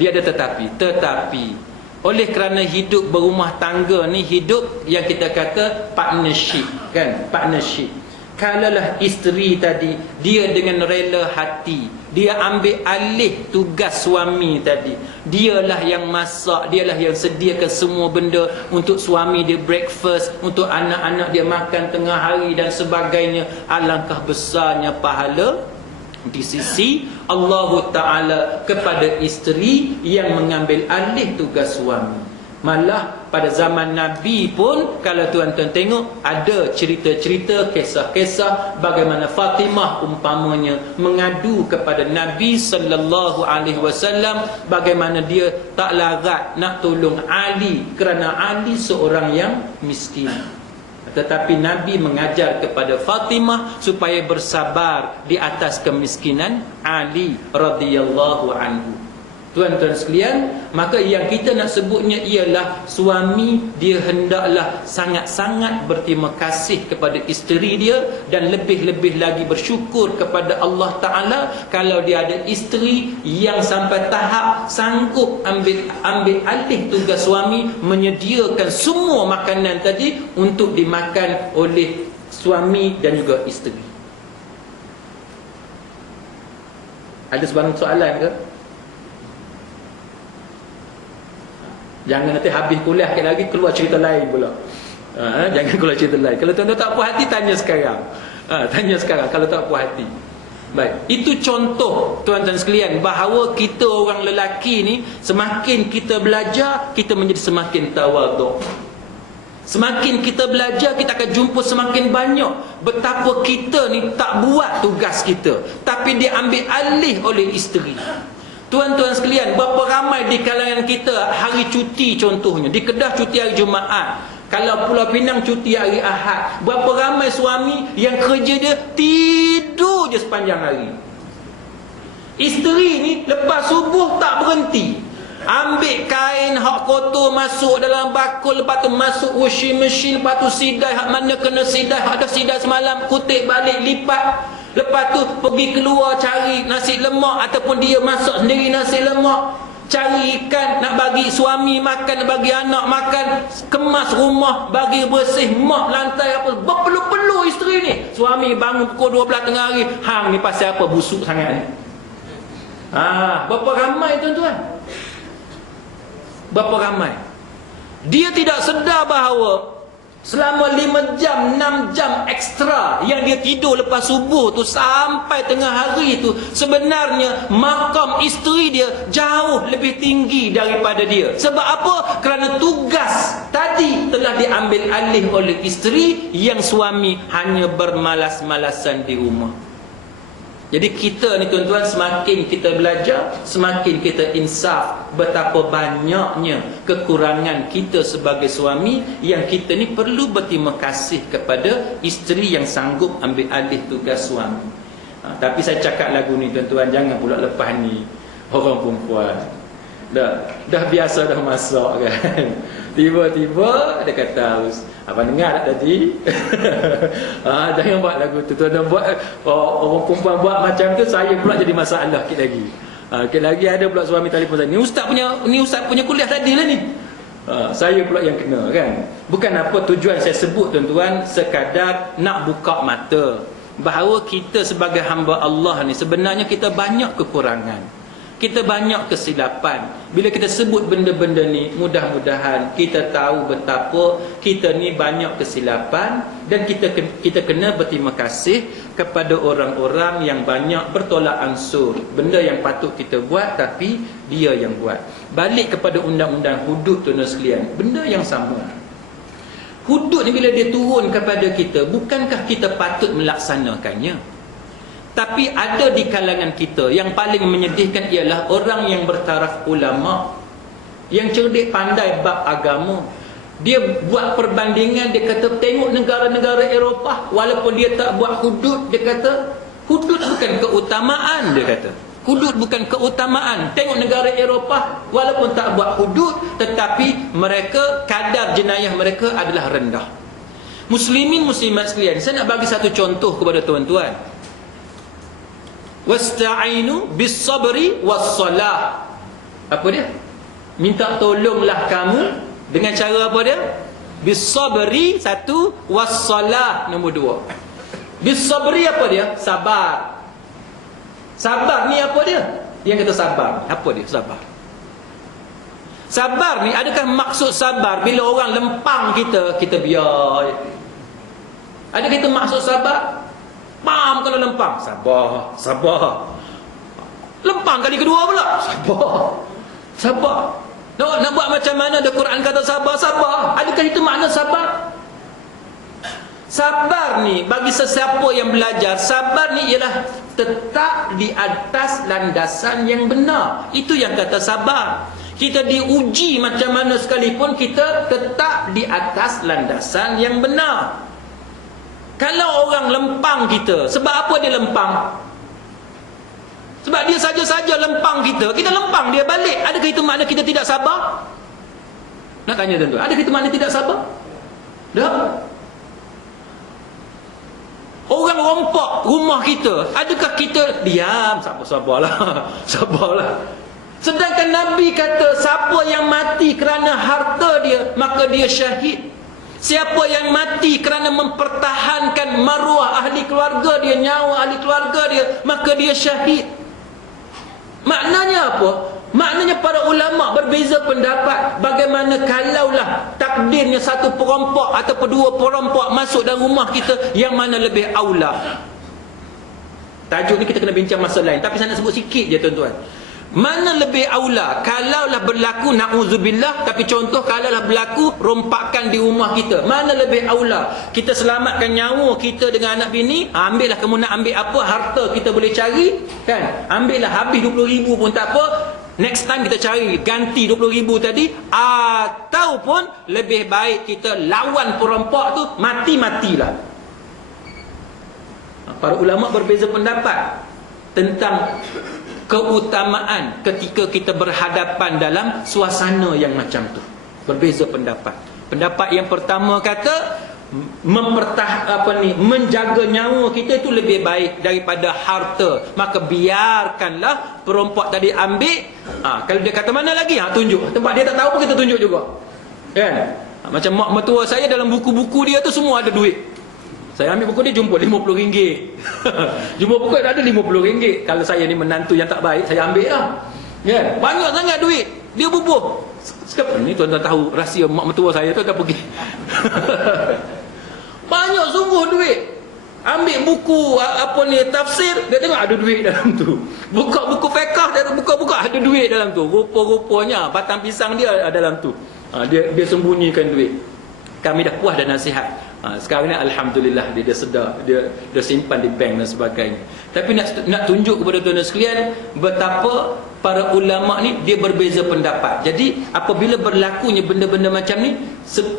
Dia ada tetapi oleh kerana hidup berumah tangga ni hidup yang kita kata partnership, kan? Partnership. Kalaulah isteri tadi dia dengan rela hati dia ambil alih tugas suami tadi, dialah yang masak, dialah yang sediakan semua benda untuk suami dia breakfast, untuk anak-anak dia makan tengah hari dan sebagainya, alangkah besarnya pahala di sisi Allah Ta'ala kepada isteri yang mengambil alih tugas suami. Malah pada zaman Nabi pun, kalau tuan-tuan tengok, ada cerita-cerita, kisah-kisah bagaimana Fatimah umpamanya mengadu kepada Nabi sallallahu alaihi wasallam bagaimana dia tak larat nak tolong Ali kerana Ali seorang yang miskin. Tetapi Nabi mengajar kepada Fatimah supaya bersabar di atas kemiskinan Ali radhiyallahu anhu. Tuan-tuan sekalian, maka yang kita nak sebutnya ialah suami dia hendaklah sangat-sangat berterima kasih kepada isteri dia dan lebih-lebih lagi bersyukur kepada Allah Ta'ala kalau dia ada isteri yang sampai tahap sanggup ambil alih tugas suami, menyediakan semua makanan tadi untuk dimakan oleh suami dan juga isteri. Ada sebarang soalan ke? Jangan nanti habis kuliah lagi keluar cerita lain pula. Jangan keluar cerita lain. Kalau tuan-tuan tak puas hati, tanya sekarang. Tanya sekarang kalau tak puas hati. Baik, itu contoh tuan-tuan sekalian bahawa kita orang lelaki ni semakin kita belajar, kita menjadi semakin tawaduk. Semakin kita belajar, kita akan jumpa semakin banyak betapa kita ni tak buat tugas kita, tapi diambil alih oleh isteri. Tuan-tuan sekalian, berapa ramai di kalangan kita hari cuti contohnya, di Kedah cuti hari Jumaat, kalau Pulau Pinang cuti hari Ahad, berapa ramai suami yang kerja dia tidur je sepanjang hari. Isteri ni lepas subuh tak berhenti, ambil kain hak kotor masuk dalam bakul, lepas tu masuk washing machine, lepas tu sidai hak mana kena sidai, hak ada sidai semalam kutip balik lipat. Lepas tu pergi keluar cari nasi lemak ataupun dia masak sendiri nasi lemak, cari ikan nak bagi suami makan, nak bagi anak makan, kemas rumah, bagi bersih, mop lantai apa, berpeluh-peluh isteri ni. Suami bangun pukul 12 tengah hari, hang ni pasal apa busuk sangat ni? Berapa ramai tuan-tuan? Berapa ramai? Dia tidak sedar bahawa selama 5 jam, 6 jam ekstra yang dia tidur lepas subuh tu sampai tengah hari tu, sebenarnya makam isteri dia jauh lebih tinggi daripada dia. Sebab apa? Kerana tugas tadi telah diambil alih oleh isteri yang suami hanya bermalas-malasan di rumah. Jadi kita ni tuan-tuan, semakin kita belajar, semakin kita insaf betapa banyaknya kekurangan kita sebagai suami yang kita ni perlu berterima kasih kepada isteri yang sanggup ambil alih tugas suami. Tapi saya cakap lagu ni tuan-tuan, jangan pula lepas ni orang perempuan dah biasa dah masak kan, tiba-tiba ada kata abang dengar tak tadi? Jangan buat lagu tu. Tuan-tuan buat, orang perempuan buat macam tu, saya pula jadi masalah sikit lagi. Sikit lagi ada pula suami telefon saya, ni ustaz punya kuliah tadi lah ni. Saya pula yang kena kan. Bukan apa tujuan saya sebut tuan-tuan, sekadar nak buka mata bahawa kita sebagai hamba Allah ni sebenarnya kita banyak kekurangan, kita banyak kesilapan. Bila kita sebut benda-benda ni, mudah-mudahan kita tahu betapa kita ni banyak kesilapan dan kita kena berterima kasih kepada orang-orang yang banyak bertolak ansur. Benda yang patut kita buat tapi dia yang buat. Balik kepada undang-undang hudud tuan-tuan sekalian, benda yang sama. Hudud ni bila dia turun kepada kita, bukankah kita patut melaksanakannya? Tapi ada di kalangan kita yang paling menyedihkan ialah orang yang bertaraf ulama, yang cerdik pandai bab agama. Dia buat perbandingan, dia kata tengok negara-negara Eropah, walaupun dia tak buat hudud, dia kata hudud bukan keutamaan, dia kata hudud bukan keutamaan. Tengok negara Eropah, walaupun tak buat hudud, tetapi mereka, kadar jenayah mereka adalah rendah. Muslimin muslimat sekalian, saya nak bagi satu contoh kepada tuan-tuan. Wasta'inu bis-sabri was-salah. Apa dia? Minta tolonglah kamu dengan cara apa dia? Bis-sabri satu, was-salah nombor dua. Bis-sabri apa dia? Sabar. Sabar ni apa dia? Yang kata sabar, apa dia sabar? Sabar ni, adakah maksud sabar bila orang lempang kita, kita biar? Adakah itu maksud sabar? Pam kalau lempang, sabar, sabar. Lempang kali kedua pula, sabar, sabar. Nak buat macam mana? Ada Quran kata sabar, sabar. Adakah itu makna sabar? Sabar ni bagi sesiapa yang belajar, sabar ni ialah tetap di atas landasan yang benar. Itu yang kata sabar. Kita diuji macam mana sekalipun, kita tetap di atas landasan yang benar. Kalau orang lempang kita, sebab apa dia lempang? Sebab dia saja-saja lempang kita, kita lempang dia balik. Adakah itu makna kita tidak sabar? Nak tanya tuan-tuan, adakah itu makna tidak sabar? Tak. Orang rompak rumah kita, adakah kita diam? Sabarlah, sabarlah. Sedangkan Nabi kata, siapa yang mati kerana harta dia, maka dia syahid. Siapa yang mati kerana mempertahankan maruah ahli keluarga dia, nyawa ahli keluarga dia, maka dia syahid. Maknanya apa? Maknanya para ulama berbeza pendapat bagaimana kalaulah takdirnya satu perompak ataupun dua perompak masuk dalam rumah kita, yang mana lebih aula. Tajuk ni kita kena bincang masa lain, tapi saya nak sebut sikit je tuan-tuan. Mana lebih aula? Kalaulah berlaku na'udzubillah, tapi contoh kalaulah berlaku rompakan di rumah kita, mana lebih aula? Kita selamatkan nyawa kita dengan anak bini, ambillah. Kamu nak ambil apa harta kita boleh cari, kan? Ambillah, habis 20,000 pun tak apa, next time kita cari ganti 20,000 tadi. Ataupun lebih baik kita lawan perompak tu, mati-matilah. Para ulama berbeza pendapat tentang keutamaan ketika kita berhadapan dalam suasana yang macam tu. Berbeza pendapat. Pendapat yang pertama kata menjaga nyawa kita itu lebih baik daripada harta, maka biarkanlah perompak tadi ambil. Kalau dia kata mana lagi, tunjuk. Tempat dia tak tahu pun kita tunjuk juga, kan? Macam mak mertua saya, dalam buku-buku dia tu semua ada duit. Saya ambil buku dia, jumpa RM50. Jumpa buku ada RM50. Kalau saya ni menantu yang tak baik, saya ambil lah, kan? Banyak sangat duit. Dia bubuh. Sekarang ni tuan-tuan tahu rahsia mak mertua saya tu akan pergi. Banyak sungguh duit. Ambil buku tafsir, dia tengok ada duit dalam tu. Buka buku fiqh, dia buka ada duit dalam tu. Rupa-rupanya batang pisang dia ada dalam tu. Dia sembunyikan duit. Kami dah puas dan nasihat. Sekarang ni alhamdulillah dia sedar, dia simpan di bank dan sebagainya. Tapi nak tunjuk kepada tuan-tuan sekalian betapa para ulama ni dia berbeza pendapat. Jadi apabila berlakunya benda-benda macam ni,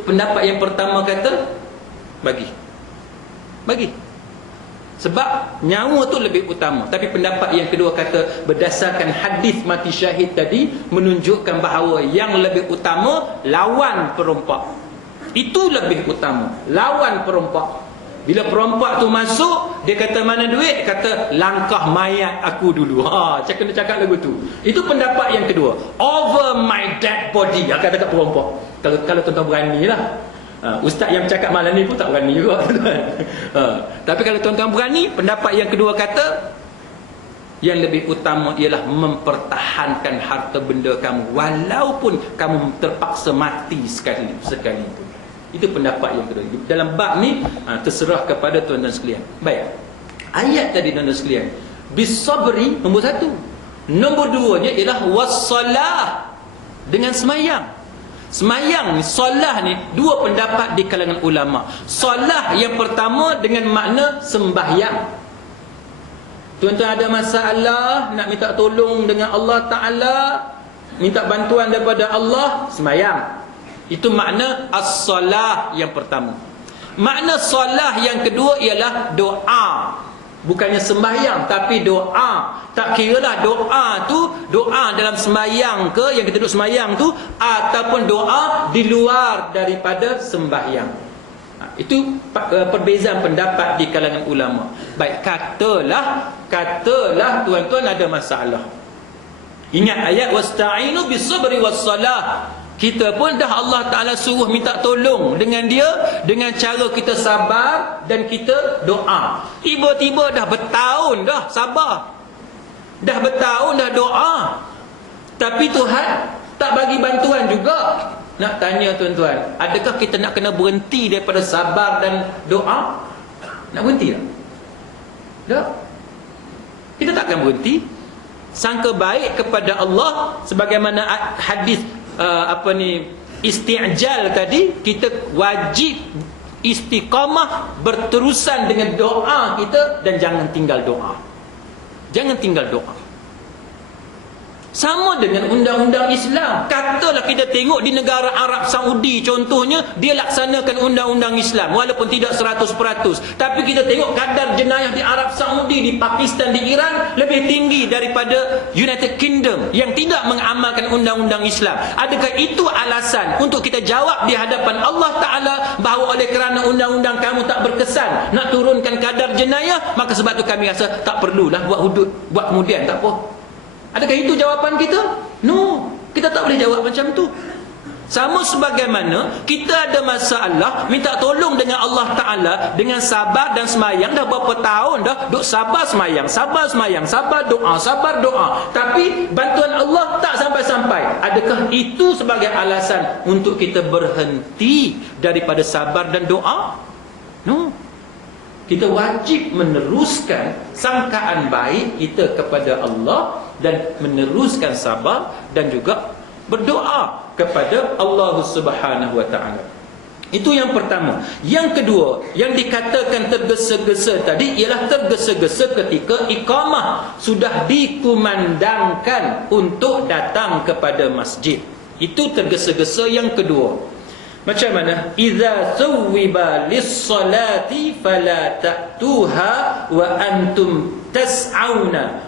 pendapat yang pertama kata bagi. Sebab nyawa tu lebih utama. Tapi pendapat yang kedua kata berdasarkan hadis mati syahid tadi menunjukkan bahawa yang lebih utama lawan perompak. Itu lebih utama, lawan perompak. Bila perompak tu masuk, dia kata mana duit? Kata langkah mayat aku dulu. Kena cakap lagu tu. Itu pendapat yang kedua. Over my dead body, kata perompak. Kalau tuan-tuan berani lah. Ustaz yang bercakap malam ni pun tak berani juga. Tapi kalau tuan-tuan berani, pendapat yang kedua kata yang lebih utama ialah mempertahankan harta benda kamu, walaupun kamu terpaksa mati sekali itu. Itu pendapat yang kedua. Dalam bab ni terserah kepada tuan-tuan sekalian. Baik. Ayat tadi tuan-tuan sekalian, bisabri nombor 1. Nombor 2-nya ialah wassalah, dengan semayang. Semayang ni, solah ni, dua pendapat di kalangan ulama. Solah yang pertama dengan makna sembahyang. Tuan-tuan ada masalah, nak minta tolong dengan Allah Ta'ala, minta bantuan daripada Allah, semayang. Itu makna as-salah yang pertama. Makna salah yang kedua ialah doa. Bukannya sembahyang, tapi doa. Tak kiralah doa tu doa dalam sembahyang ke, yang kita duduk sembahyang tu, ataupun doa di luar daripada sembahyang. Itu perbezaan pendapat di kalangan ulama. Baik, katalah tuan-tuan ada masalah. Ingat ayat wasta'inu bis-sabri was-salah. Kita pun dah Allah Ta'ala suruh minta tolong dengan dia, dengan cara kita sabar dan kita doa. Tiba-tiba dah bertahun dah sabar, dah bertahun dah doa, tapi Tuhan tak bagi bantuan juga. Nak tanya tuan-tuan, adakah kita nak kena berhenti daripada sabar dan doa? Nak berhenti tak? Tak. Kita takkan berhenti. Sangka baik kepada Allah, sebagaimana hadis isti'jal tadi, kita wajib istiqamah berterusan dengan doa kita, dan jangan tinggal doa. Jangan tinggal doa. Sama dengan undang-undang Islam. Katalah kita tengok di negara Arab Saudi contohnya, dia laksanakan undang-undang Islam walaupun tidak 100%. Tapi kita tengok kadar jenayah di Arab Saudi, di Pakistan, di Iran lebih tinggi daripada United Kingdom yang tidak mengamalkan undang-undang Islam. Adakah itu alasan untuk kita jawab di hadapan Allah Ta'ala bahawa oleh kerana undang-undang kamu tak berkesan nak turunkan kadar jenayah, maka sebab tu kami rasa tak perlulah buat hudud, buat kemudian, tak apa? Adakah itu jawapan kita? No, kita tak boleh jawab macam tu. Sama sebagaimana kita ada masalah, minta tolong dengan Allah Ta'ala dengan sabar dan semayang. Dah berapa tahun dah duk sabar semayang, sabar semayang, sabar doa, tapi bantuan Allah tak sampai-sampai. Adakah itu sebagai alasan untuk kita berhenti daripada sabar dan doa? No. Kita wajib meneruskan sangkaan baik kita kepada Allah dan meneruskan sabar dan juga berdoa kepada Allah Subhanahu wa Ta'ala. Itu yang pertama. Yang kedua, yang dikatakan tergesa-gesa tadi ialah tergesa-gesa ketika iqamah sudah dikumandangkan untuk datang kepada masjid. Itu tergesa-gesa yang kedua. Macam mana? Idza suwiba lis-salati fala ta'tuha wa antum tas'auna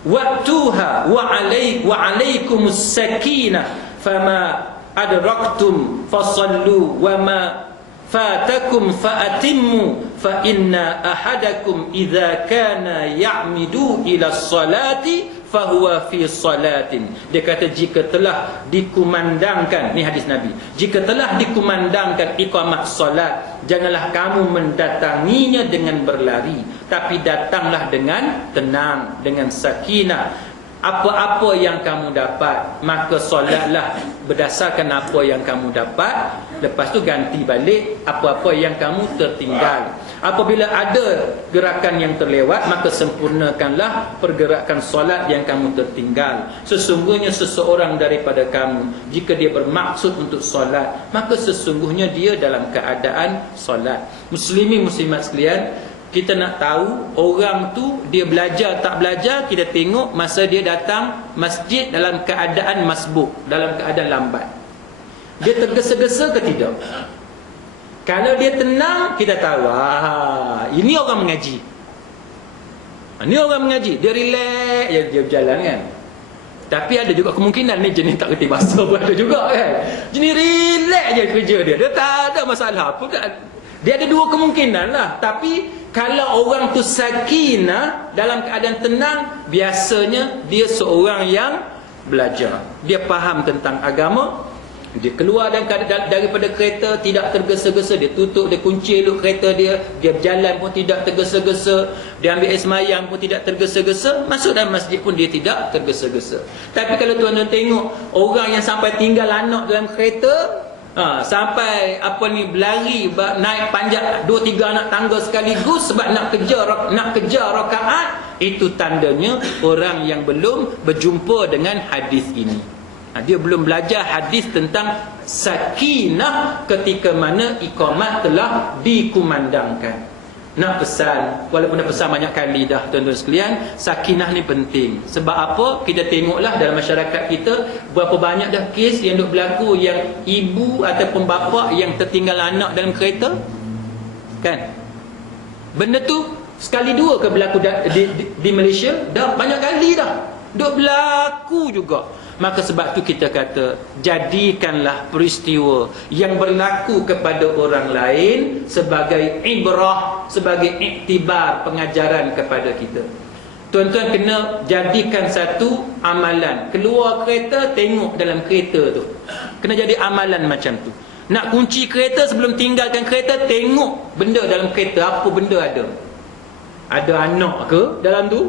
wa'tuha wa alaikumus sakinah fama adraktum fasallu wa ma fatakum fa'atimmu fa inna ahadakum idza kana ya'midu ila salati fahuwa fi salatin. Dia kata jika telah dikumandangkan, ni hadis Nabi, jika telah dikumandangkan iqamat solat, janganlah kamu mendatanginya dengan berlari, tapi datanglah dengan tenang, dengan sakinah. Apa-apa yang kamu dapat, maka solatlah berdasarkan apa yang kamu dapat. Lepas tu ganti balik apa-apa yang kamu tertinggal. Apabila ada gerakan yang terlewat, maka sempurnakanlah pergerakan solat yang kamu tertinggal. Sesungguhnya seseorang daripada kamu, jika dia bermaksud untuk solat, maka sesungguhnya dia dalam keadaan solat. Muslimin muslimat sekalian, kita nak tahu orang tu dia belajar tak belajar, kita tengok masa dia datang masjid dalam keadaan masbuk, dalam keadaan lambat. Dia tergesa-gesa ke tidak? Kalau dia tenang, kita tahu ini orang mengaji. Ini orang mengaji, dia relax, dia berjalan kan. Tapi ada juga kemungkinan ni jenis tak kerti bahasa pun ada juga kan. Jenis relax je kerja dia, dia tak ada masalah pun. Dia ada dua kemungkinan lah. Tapi kalau orang tu sakinah, dalam keadaan tenang, biasanya dia seorang yang belajar. Dia faham tentang agama. Dia keluar daripada kereta tidak tergesa-gesa. Dia tutup, dia kunci elok kereta dia. Dia berjalan pun tidak tergesa-gesa. Dia ambil air semayang pun tidak tergesa-gesa. Masuk dalam masjid pun dia tidak tergesa-gesa. Tapi kalau tuan-tuan tengok orang yang sampai tinggal anak dalam kereta, sampai berlari, naik panjat 2-3 anak tangga sekaligus sebab nak kejar rakaat, itu tandanya orang yang belum berjumpa dengan hadis ini. Dia belum belajar hadis tentang sakinah ketika mana iqamat telah dikumandangkan. nak pesan, walaupun dah pesan banyak kali dah tuan-tuan sekalian, sakinah ni penting. Sebab apa? Kita tengoklah dalam masyarakat kita berapa banyak dah kes yang duk berlaku, yang ibu ataupun bapa yang tertinggal anak dalam kereta, kan? Benda tu sekali dua ke berlaku di Malaysia? Dah banyak kali dah duk berlaku juga. Maka sebab tu kita kata, jadikanlah peristiwa yang berlaku kepada orang lain sebagai ibrah, sebagai iktibar, pengajaran kepada kita. Tuan-tuan kena jadikan satu amalan. Keluar kereta, tengok dalam kereta tu. Kena jadi amalan macam tu. Nak kunci kereta, sebelum tinggalkan kereta, tengok benda dalam kereta. Apa benda ada? Ada anak ke dalam tu?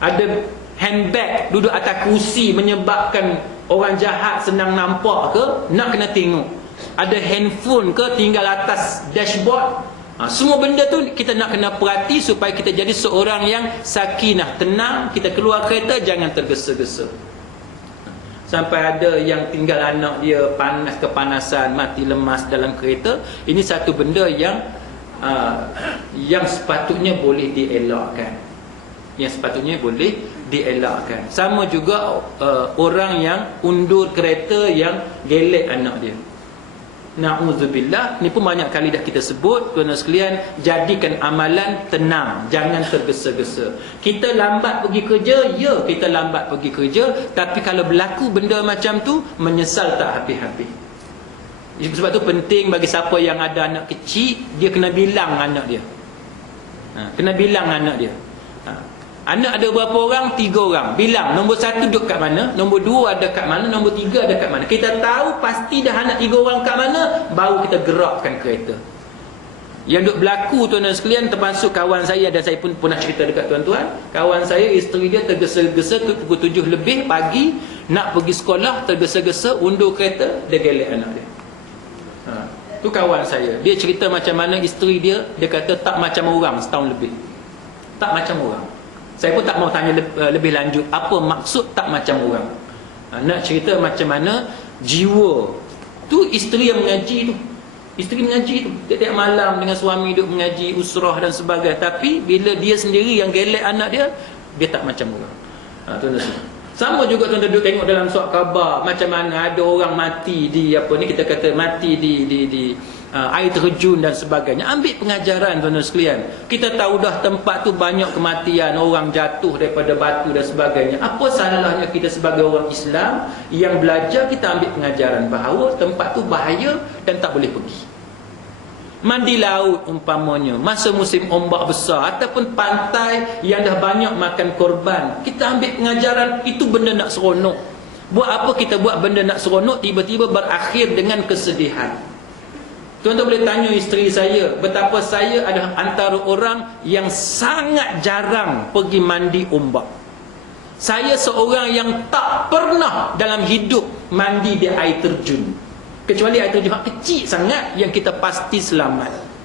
Ada handbag duduk atas kursi menyebabkan orang jahat senang nampak ke? Nak kena tengok. Ada handphone ke tinggal atas dashboard? Semua benda tu kita nak kena perhati supaya kita jadi seorang yang sakinah, tenang. Kita keluar kereta jangan tergesa-gesa. Sampai ada yang tinggal anak dia panas, kepanasan, mati lemas dalam kereta. Ini satu benda yang sepatutnya boleh dielakkan. Yang sepatutnya boleh dielakkan. Sama juga orang yang undur kereta yang gelek anak dia. Na'udzubillah. Ni pun banyak kali dah kita sebut, tuan-tuan sekalian, jadikan amalan tenang, jangan tergesa-gesa. Kita lambat pergi kerja, ya kita lambat pergi kerja, tapi kalau berlaku benda macam tu, menyesal tak habis-habis. Sebab tu penting bagi siapa yang ada anak kecil, dia kena bilang anak dia. Kena bilang anak dia. Anak ada berapa orang? 3 orang. Bilang, nombor 1 duduk kat mana, nombor 2 ada kat mana, nombor 3 ada kat mana. Kita tahu pasti dah anak 3 orang kat mana, baru kita gerakkan kereta. Yang duk berlaku tuan-tuan sekalian, termasuk kawan saya, dan saya pun nak cerita dekat tuan-tuan. Kawan saya, isteri dia tergesa-gesa pukul 7 lebih pagi, nak pergi sekolah, tergesa-gesa, undur kereta, dia gelek anak dia. Tu kawan saya. Dia cerita macam mana isteri dia, dia kata tak macam orang setahun lebih. Tak macam orang. Saya pun tak mau tanya lebih lanjut apa maksud tak macam orang. Nak cerita macam mana jiwa tu isteri yang mengaji tu. Isteri mengaji tu tiap-tiap malam dengan suami duduk mengaji usrah dan sebagainya, tapi bila dia sendiri yang gelek anak dia, dia tak macam orang. Tuan-tuan. Sama juga tuan-tuan duduk tengok dalam surat khabar macam mana ada orang mati di apa ni, kita kata mati di air terjun dan sebagainya. Ambil pengajaran tuan-tuan sekalian. Kita tahu dah tempat tu banyak kematian, orang jatuh daripada batu dan sebagainya. Apa salahnya kita sebagai orang Islam yang belajar, kita ambil pengajaran bahawa tempat tu bahaya dan tak boleh pergi. Mandi laut umpamanya, masa musim ombak besar, ataupun pantai yang dah banyak makan korban, kita ambil pengajaran. Itu benda nak seronok. Buat apa kita buat benda nak seronok, tiba-tiba berakhir dengan kesedihan. Tuan-tuan boleh tanya isteri saya, betapa saya adalah antara orang yang sangat jarang pergi mandi ombak. Saya seorang yang tak pernah dalam hidup mandi di air terjun, kecuali air terjun kecil sangat yang kita pasti selamat.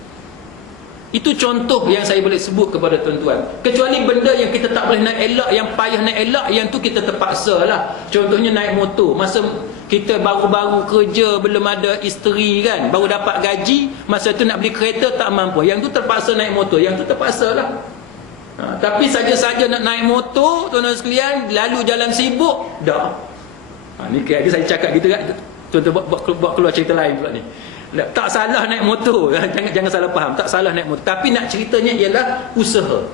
Itu contoh yang saya boleh sebut kepada tuan-tuan. Kecuali benda yang kita tak boleh nak elak, yang payah nak elak, yang tu kita terpaksa lah. Contohnya naik motor. Masa kita baru-baru kerja, belum ada isteri kan, baru dapat gaji, masa tu nak beli kereta tak mampu, yang tu terpaksa naik motor, yang tu terpaksa lah. Tapi saja-saja nak naik motor, tuan-tuan sekalian, lalu jalan sibuk, dah. Ni kira-kira saya cakap gitu kan. Tuan-tuan buat keluar cerita lain pula ni. Tak salah naik motor, jangan salah faham, tak salah naik motor, tapi nak ceritanya ialah usaha.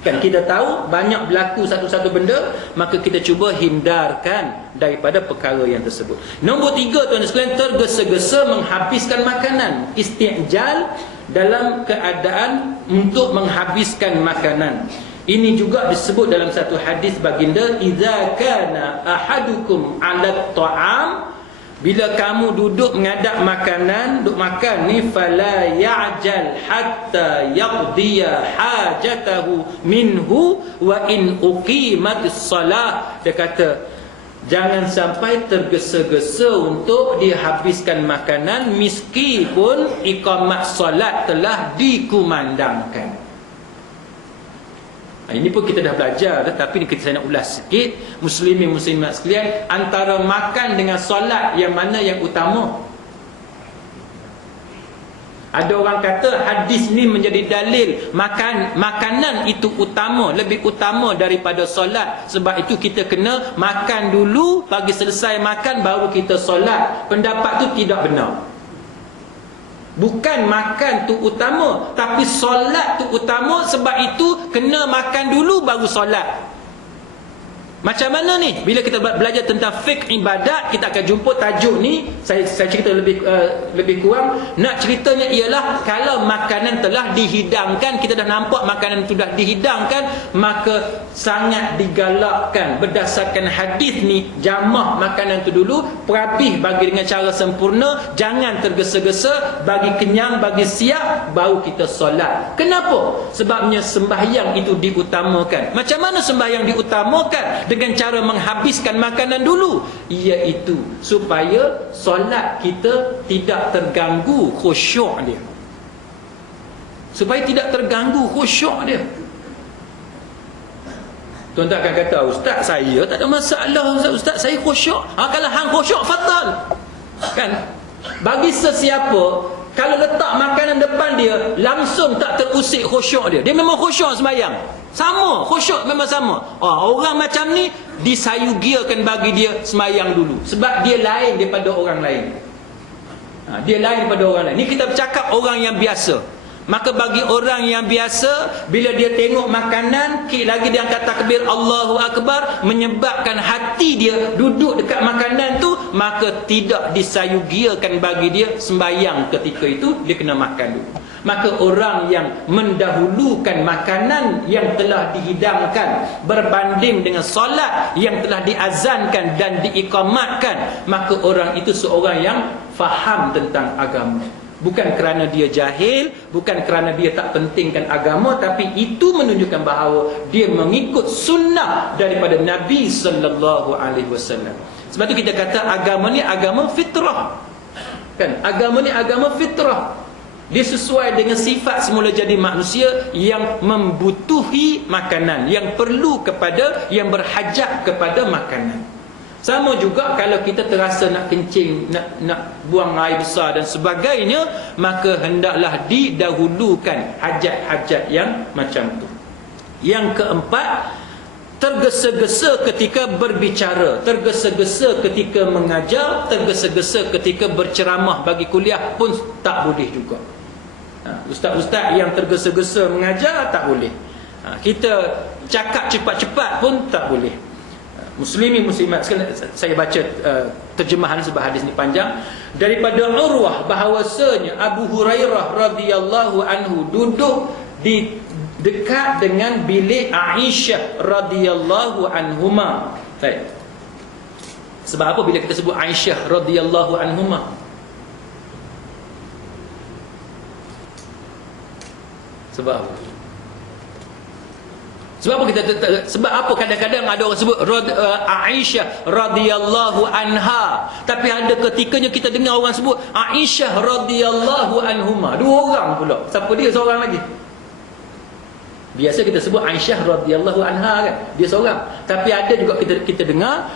Kan kita tahu banyak berlaku satu-satu benda, maka kita cuba hindarkan daripada perkara yang tersebut. Nombor 3 tuan-tuan sekalian, tergesa-gesa menghabiskan makanan. Istijal dalam keadaan untuk menghabiskan makanan. Ini juga disebut dalam satu hadis baginda, idza kana ahadukum 'ala ta'am, bila kamu duduk mengadap makanan, duduk makan ni, fala ya'jal hatta yaqdiya hajatahu minhu wa in uqimatis salah. Dia kata jangan sampai tergesa-gesa untuk dihabiskan makanan meskipun iqamat solat telah dikumandangkan. Ini pun kita dah belajar, tapi saya nak ulas sikit. Muslimin muslimat sekalian, antara makan dengan solat yang mana yang utama? Ada orang kata hadis ni menjadi dalil makanan itu utama, lebih utama daripada solat. Sebab itu kita kena makan dulu, bagi selesai makan baru kita solat. Pendapat tu tidak benar. Bukan makan tu utama, tapi solat tu utama. Sebab itu kena makan dulu baru solat. Macam mana ni? Bila kita belajar tentang fiqh ibadat, kita akan jumpa tajuk ni. Saya cerita lebih kurang. Nak ceritanya ialah kalau makanan telah dihidangkan, kita dah nampak makanan itu dah dihidangkan, maka sangat digalakkan berdasarkan hadis ni, jamah makanan tu dulu, perhabis bagi dengan cara sempurna, jangan tergesa-gesa, bagi kenyang, bagi siap, baru kita solat. Kenapa? Sebabnya sembahyang itu diutamakan. Macam mana sembahyang diutamakan? Dengan cara menghabiskan makanan dulu, iaitu supaya solat kita tidak terganggu khusyuk dia. Supaya tidak terganggu khusyuk dia. Tuan-tuan akan kata, ustaz saya tak ada masalah, ustaz saya khusyuk. Kalau hang khusyuk, fatal. Kan? Bagi sesiapa, kalau letak makanan depan dia, langsung tak terusik khusyuk dia. Dia memang khusyuk sembahyang. Sama, khusyuk memang sama. Orang macam ni disayugiakan bagi dia sembahyang dulu. Sebab dia lain daripada orang lain. Dia lain daripada orang lain. Ni kita bercakap orang yang biasa. Maka bagi orang yang biasa, bila dia tengok makanan, lagi dia angkat takbir Allahu Akbar, menyebabkan hati dia duduk dekat makanan tu, maka tidak disayugiakan bagi dia sembahyang ketika itu, dia kena makan dulu. Maka orang yang mendahulukan makanan yang telah dihidangkan berbanding dengan solat yang telah diazankan dan diiqamatkan, maka orang itu seorang yang faham tentang agama. Bukan kerana dia jahil, bukan kerana dia tak pentingkan agama, tapi itu menunjukkan bahawa dia mengikut sunnah daripada Nabi sallallahu alaihi wasallam. Sebab tu kita kata agama ni agama fitrah. Kan? Agama ni agama fitrah. Dia sesuai dengan sifat semula jadi manusia yang membutuhi makanan, yang perlu kepada, yang berhajat kepada makanan. Sama juga kalau kita terasa nak kencing, nak buang air besar dan sebagainya, maka hendaklah didahulukan hajat-hajat yang macam tu. Yang keempat, tergesa-gesa ketika berbicara, tergesa-gesa ketika mengajar, tergesa-gesa ketika berceramah bagi kuliah pun tak boleh juga. Ustaz-ustaz yang tergesa-gesa mengajar tak boleh. Kita cakap cepat-cepat pun tak boleh. Muslimin muslimat, saya baca terjemahan sebab hadis ni panjang. Daripada Urwah bahawasanya Abu Hurairah radhiyallahu anhu duduk di dekat dengan bilik Aisyah radhiyallahu anhuma. Baik. Sebab apa bila kita sebut Aisyah radhiyallahu anhuma? Sebab apa? Sebab apa sebab apa kadang-kadang ada orang sebut Aisyah radhiyallahu anha, tapi ada ketikanya kita dengar orang sebut Aisyah radhiyallahu anhuma. Dua orang pula. Siapa dia seorang lagi? Biasa kita sebut Aisyah radhiyallahu anha kan, dia seorang. Tapi ada juga kita dengar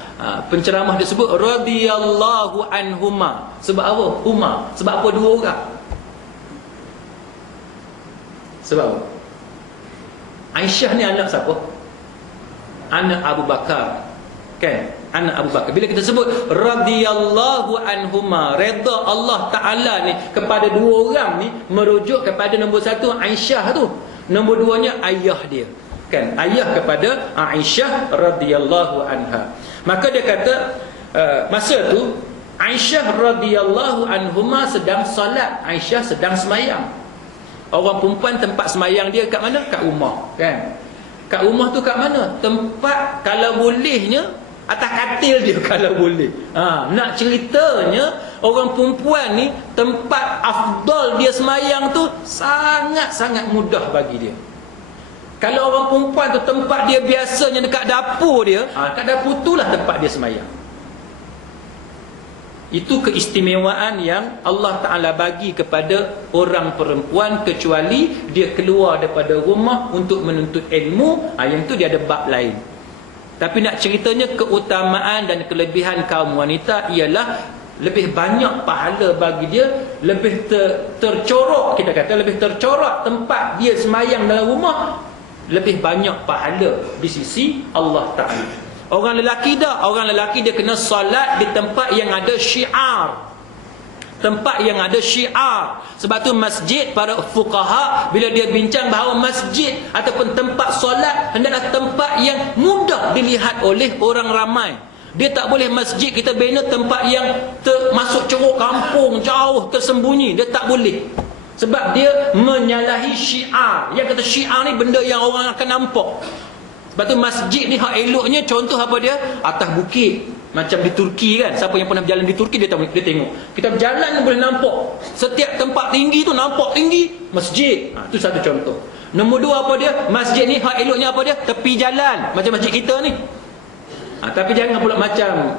penceramah dia sebut radhiyallahu anhuma. Sebab apa? Huma. Sebab apa dua orang? Sebab apa? Aisyah ni anak siapa? Anak Abu Bakar. Kan? Anak Abu Bakar. Bila kita sebut radhiyallahu anhuma, redha Allah Ta'ala ni kepada dua orang ni, merujuk kepada nombor satu Aisyah tu, nombor duanya ayah dia. Kan? Ayah kepada Aisyah radhiyallahu anha. Maka dia kata masa tu Aisyah radhiyallahu anhuma sedang solat, Aisyah sedang semayang. Orang perempuan tempat semayang dia kat mana? Kat rumah, kan? Kat rumah tu kat mana? Tempat kalau bolehnya atas katil dia kalau boleh. Nak ceritanya orang perempuan ni tempat afdal dia semayang tu sangat-sangat mudah bagi dia. Kalau orang perempuan tu tempat dia biasanya dekat dapur dia, kat dapur itulah tempat dia semayang. Itu keistimewaan yang Allah Ta'ala bagi kepada orang perempuan, kecuali dia keluar daripada rumah untuk menuntut ilmu. Yang tu dia ada bab lain. Tapi nak ceritanya keutamaan dan kelebihan kaum wanita ialah lebih banyak pahala bagi dia, lebih tercorok, kita kata lebih tercorak tempat dia semayang dalam rumah, lebih banyak pahala di sisi Allah Ta'ala. Orang lelaki dia kena solat di tempat yang ada syiar, tempat yang ada syiar. Sebab tu masjid, para fuqaha bila dia bincang bahawa masjid ataupun tempat solat hendaklah tempat yang mudah dilihat oleh orang ramai. Dia tak boleh masjid kita bina tempat yang masuk ceruk kampung, jauh tersembunyi. Dia tak boleh, sebab dia menyalahi syiar. Yang kata syiar ni benda yang orang akan nampak. Sebab tu masjid ni hak eloknya, contoh apa dia? Atas bukit. Macam di Turki kan, siapa yang pernah berjalan di Turki dia tengok. Kita berjalan boleh nampak. Setiap tempat tinggi tu nampak tinggi masjid. Itu satu contoh. Nombor dua apa dia? Masjid ni hak eloknya apa dia? Tepi jalan. Macam masjid kita ni. Tapi jangan pula macam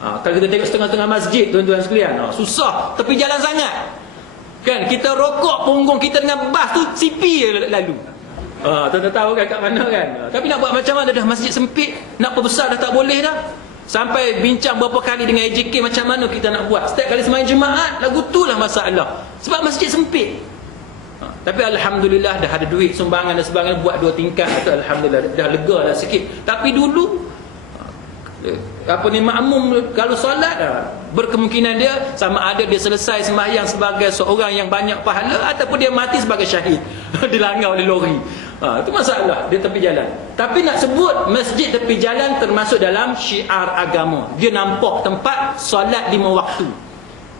kalau kita tengok setengah-setengah masjid, tuan-tuan sekalian, susah, tepi jalan sangat. Kan, kita rokok punggung kita dengan bas tu sipi lalu. Tuan-tuan tahu kan kat mana kan. Tapi nak buat macam mana, dah masjid sempit, nak perbesar dah tak boleh dah. Sampai bincang berapa kali dengan AJK macam mana kita nak buat. Setiap kali sembahyang Jumaat, lagu tu lah masalah. Sebab masjid sempit. Tapi Alhamdulillah dah ada duit sumbangan dan sebagainya, buat 2 tingkat. Alhamdulillah dah lega dah sikit. Tapi dulu makmum kalau solat berkemungkinan dia sama ada dia selesai sembahyang sebagai seorang yang banyak pahala, ataupun dia mati sebagai syahid dilanggar oleh lori. Itu masalah dia tepi jalan. Tapi nak sebut masjid tepi jalan termasuk dalam syiar agama. Dia nampak tempat solat 5 waktu.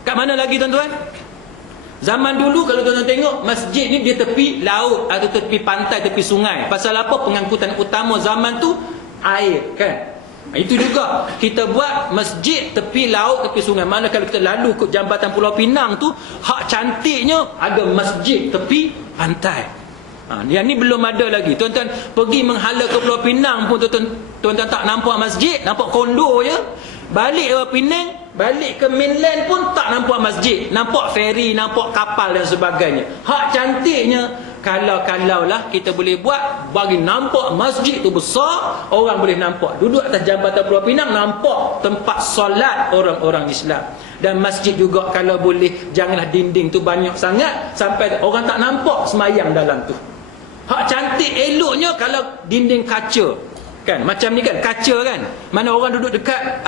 Kat mana lagi tuan-tuan? Zaman dulu kalau tuan-tuan tengok, masjid ni dia tepi laut atau tepi pantai, tepi sungai. Pasal apa? Pengangkutan utama zaman tu air kan. Itu juga kita buat masjid tepi laut, tepi sungai. Mana kalau kita lalu ke jambatan Pulau Pinang tu, hak cantiknya ada masjid tepi pantai. Yang ni belum ada lagi. Tuan-tuan pergi menghala ke Pulau Pinang pun tuan-tuan tak nampak masjid, nampak kondo je. Balik ke Penang, balik ke mainland pun tak nampak masjid, nampak feri, nampak kapal dan sebagainya. Hak cantiknya kalau lah kita boleh buat bagi nampak masjid tu besar, orang boleh nampak duduk atas jambatan Pulau Pinang, nampak tempat solat orang-orang Islam. Dan masjid juga kalau boleh janganlah dinding tu banyak sangat sampai orang tak nampak semayang dalam tu. Hak cantik eloknya kalau dinding kaca kan, macam ni kan, kaca kan, mana orang duduk dekat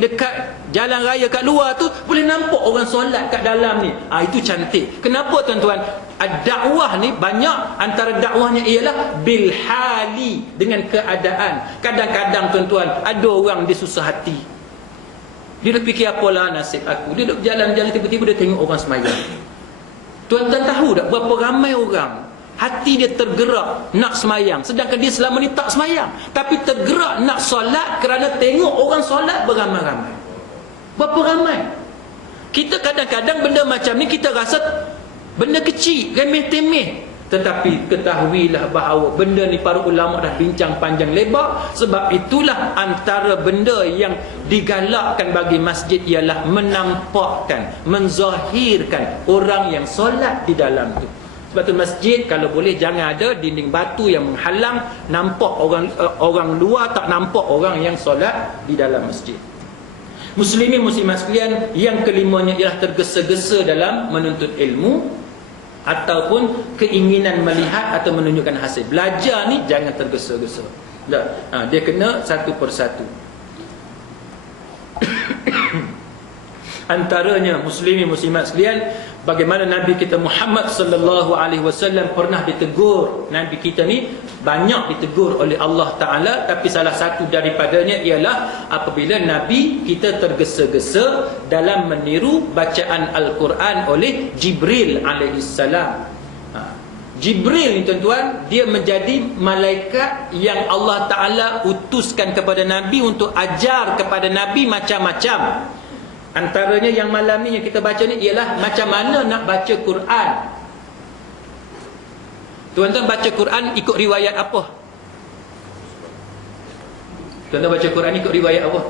dekat jalan raya kat luar tu boleh nampak orang solat kat dalam ni. Itu cantik. Kenapa tuan-tuan? Dakwah ni banyak antara dakwahnya ialah bilhali, dengan keadaan. Kadang-kadang tuan-tuan ada orang dia susah hati, dia dah fikir apalah nasib aku, dia duduk jalan-jalan tiba-tiba dia tengok orang semayang. Tuan-tuan tahu tak berapa ramai orang hati dia tergerak nak semayang, sedangkan dia selama ni tak semayang, tapi tergerak nak solat kerana tengok orang solat beramai-ramai. Berapa ramai? Kita kadang-kadang benda macam ni kita rasa benda kecil, remeh-temeh. Tetapi ketahuilah bahawa benda ni para ulama dah bincang panjang lebar. Sebab itulah antara benda yang digalakkan bagi masjid ialah menampakkan, menzahirkan orang yang solat di dalam tu. Sebab tu masjid kalau boleh jangan ada dinding batu yang menghalang, nampak orang luar, tak nampak orang yang solat di dalam masjid. Muslimin muslimat sekalian, yang kelimanya ialah tergesa-gesa dalam menuntut ilmu ataupun keinginan melihat atau menunjukkan hasil. Belajar ni jangan tergesa-gesa. Dia kena satu persatu. Antaranya muslimin muslimat sekalian, bagaimana Nabi kita Muhammad sallallahu alaihi wasallam pernah ditegur. Nabi kita ni banyak ditegur oleh Allah Taala, tapi salah satu daripadanya ialah apabila Nabi kita tergesa-gesa dalam meniru bacaan Al-Quran oleh Jibril alaihi salam. Jibril ni tuan-tuan, dia menjadi malaikat yang Allah Taala utuskan kepada Nabi untuk ajar kepada Nabi macam-macam. Antaranya yang malam ni yang kita baca ni ialah macam mana nak baca Quran. Tuan-tuan baca Quran ikut riwayat apa? Tuan-tuan baca Quran ikut riwayat apa?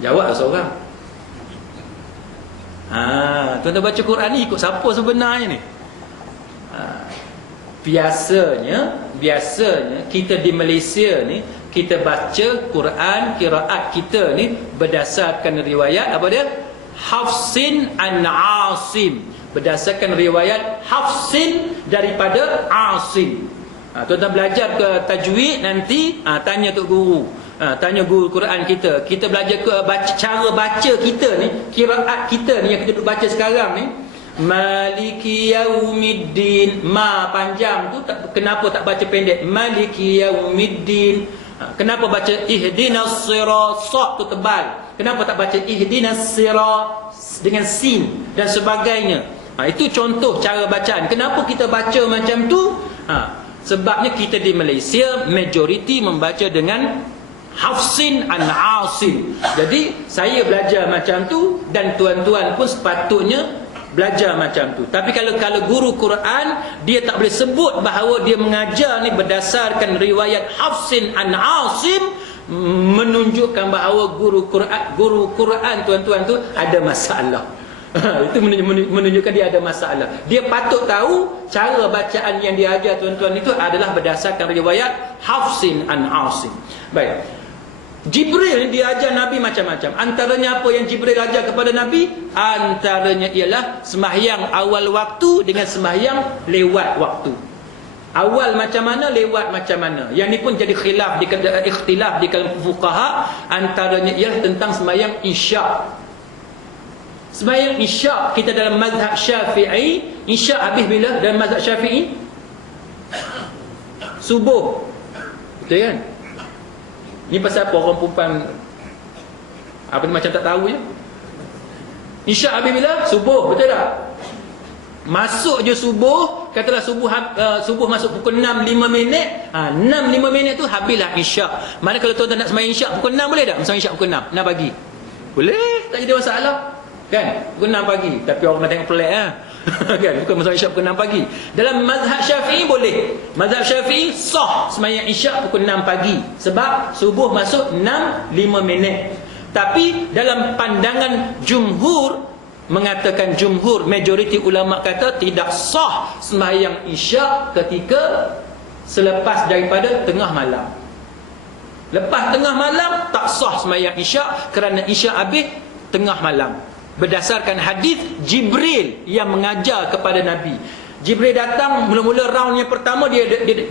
Jawab seorang. Tuan-tuan baca Quran ni ikut siapa sebenarnya ni? Biasanya kita di Malaysia ni kita baca Quran qiraat kita ni berdasarkan riwayat apa dia? Hafsin an Asim. Berdasarkan riwayat Hafsin daripada Asim. Tuan-tuan belajar ke tajwid nanti, tanya tok guru. Tanya guru Quran kita. Kita belajar ke cara baca kita ni, qiraat kita ni yang kita duk baca sekarang ni. Maliki yaumiddin. Ma panjang tu kenapa tak baca pendek? Maliki yaumiddin. Kenapa baca ihdinas sirat? Sa tu tebal. Kenapa tak baca ihdinas sirat dengan sin dan sebagainya? Itu contoh cara bacaan. Kenapa kita baca macam tu? Sebabnya kita di Malaysia majoriti membaca dengan Hafsin an Asim. Jadi saya belajar macam tu dan tuan-tuan pun sepatutnya belajar macam tu. Tapi kalau guru Quran dia tak boleh sebut bahawa dia mengajar ni berdasarkan riwayat Hafsin an Asim, menunjukkan bahawa guru Quran tuan-tuan tu ada masalah. Itu menunjukkan dia ada masalah. Dia patut tahu cara bacaan yang dia ajar tuan-tuan itu adalah berdasarkan riwayat Hafsin an Asim. Baik. Jibril dia ajar Nabi macam-macam. Antaranya apa yang Jibril ajar kepada Nabi? Antaranya ialah sembahyang awal waktu dengan sembahyang lewat waktu. Awal macam mana, lewat macam mana. Yang ni pun jadi ikhtilaf di kalangan fuqaha. Antaranya ialah tentang sembahyang isyak. Sembahyang isyak kita dalam mazhab Syafi'i, isyak habis bila dalam mazhab Syafi'i? Subuh. Betul kan? Ni pasal apa orang perempuan apa ni macam tak tahu je. Isyak habis bila? Subuh, betul tak? Masuk je subuh, katalah subuh masuk pukul 6.05. 6.05 minit tu habislah isyak. Mana kalau tuan-tuan nak sembahyang isyak pukul 6 boleh tak? Misalnya isyak pukul 6 pagi. Boleh, tak jadi masalah. Kan? Pukul 6 pagi. Tapi orang nak tengok pelik kan? Bukan masalah isyak pukul 6 pagi. Dalam mazhab Syafi'i boleh. Mazhab Syafi'i sah sembahyang isyak pukul 6 pagi. Sebab subuh masuk 6.05 minit. Tapi dalam pandangan jumhur, mengatakan jumhur, majoriti ulama kata tidak sah sembahyang isyak ketika selepas daripada tengah malam. Lepas tengah malam tak sah sembahyang isyak kerana isyak habis tengah malam. Berdasarkan hadis Jibril yang mengajar kepada Nabi. Jibril datang mula-mula round yang pertama dia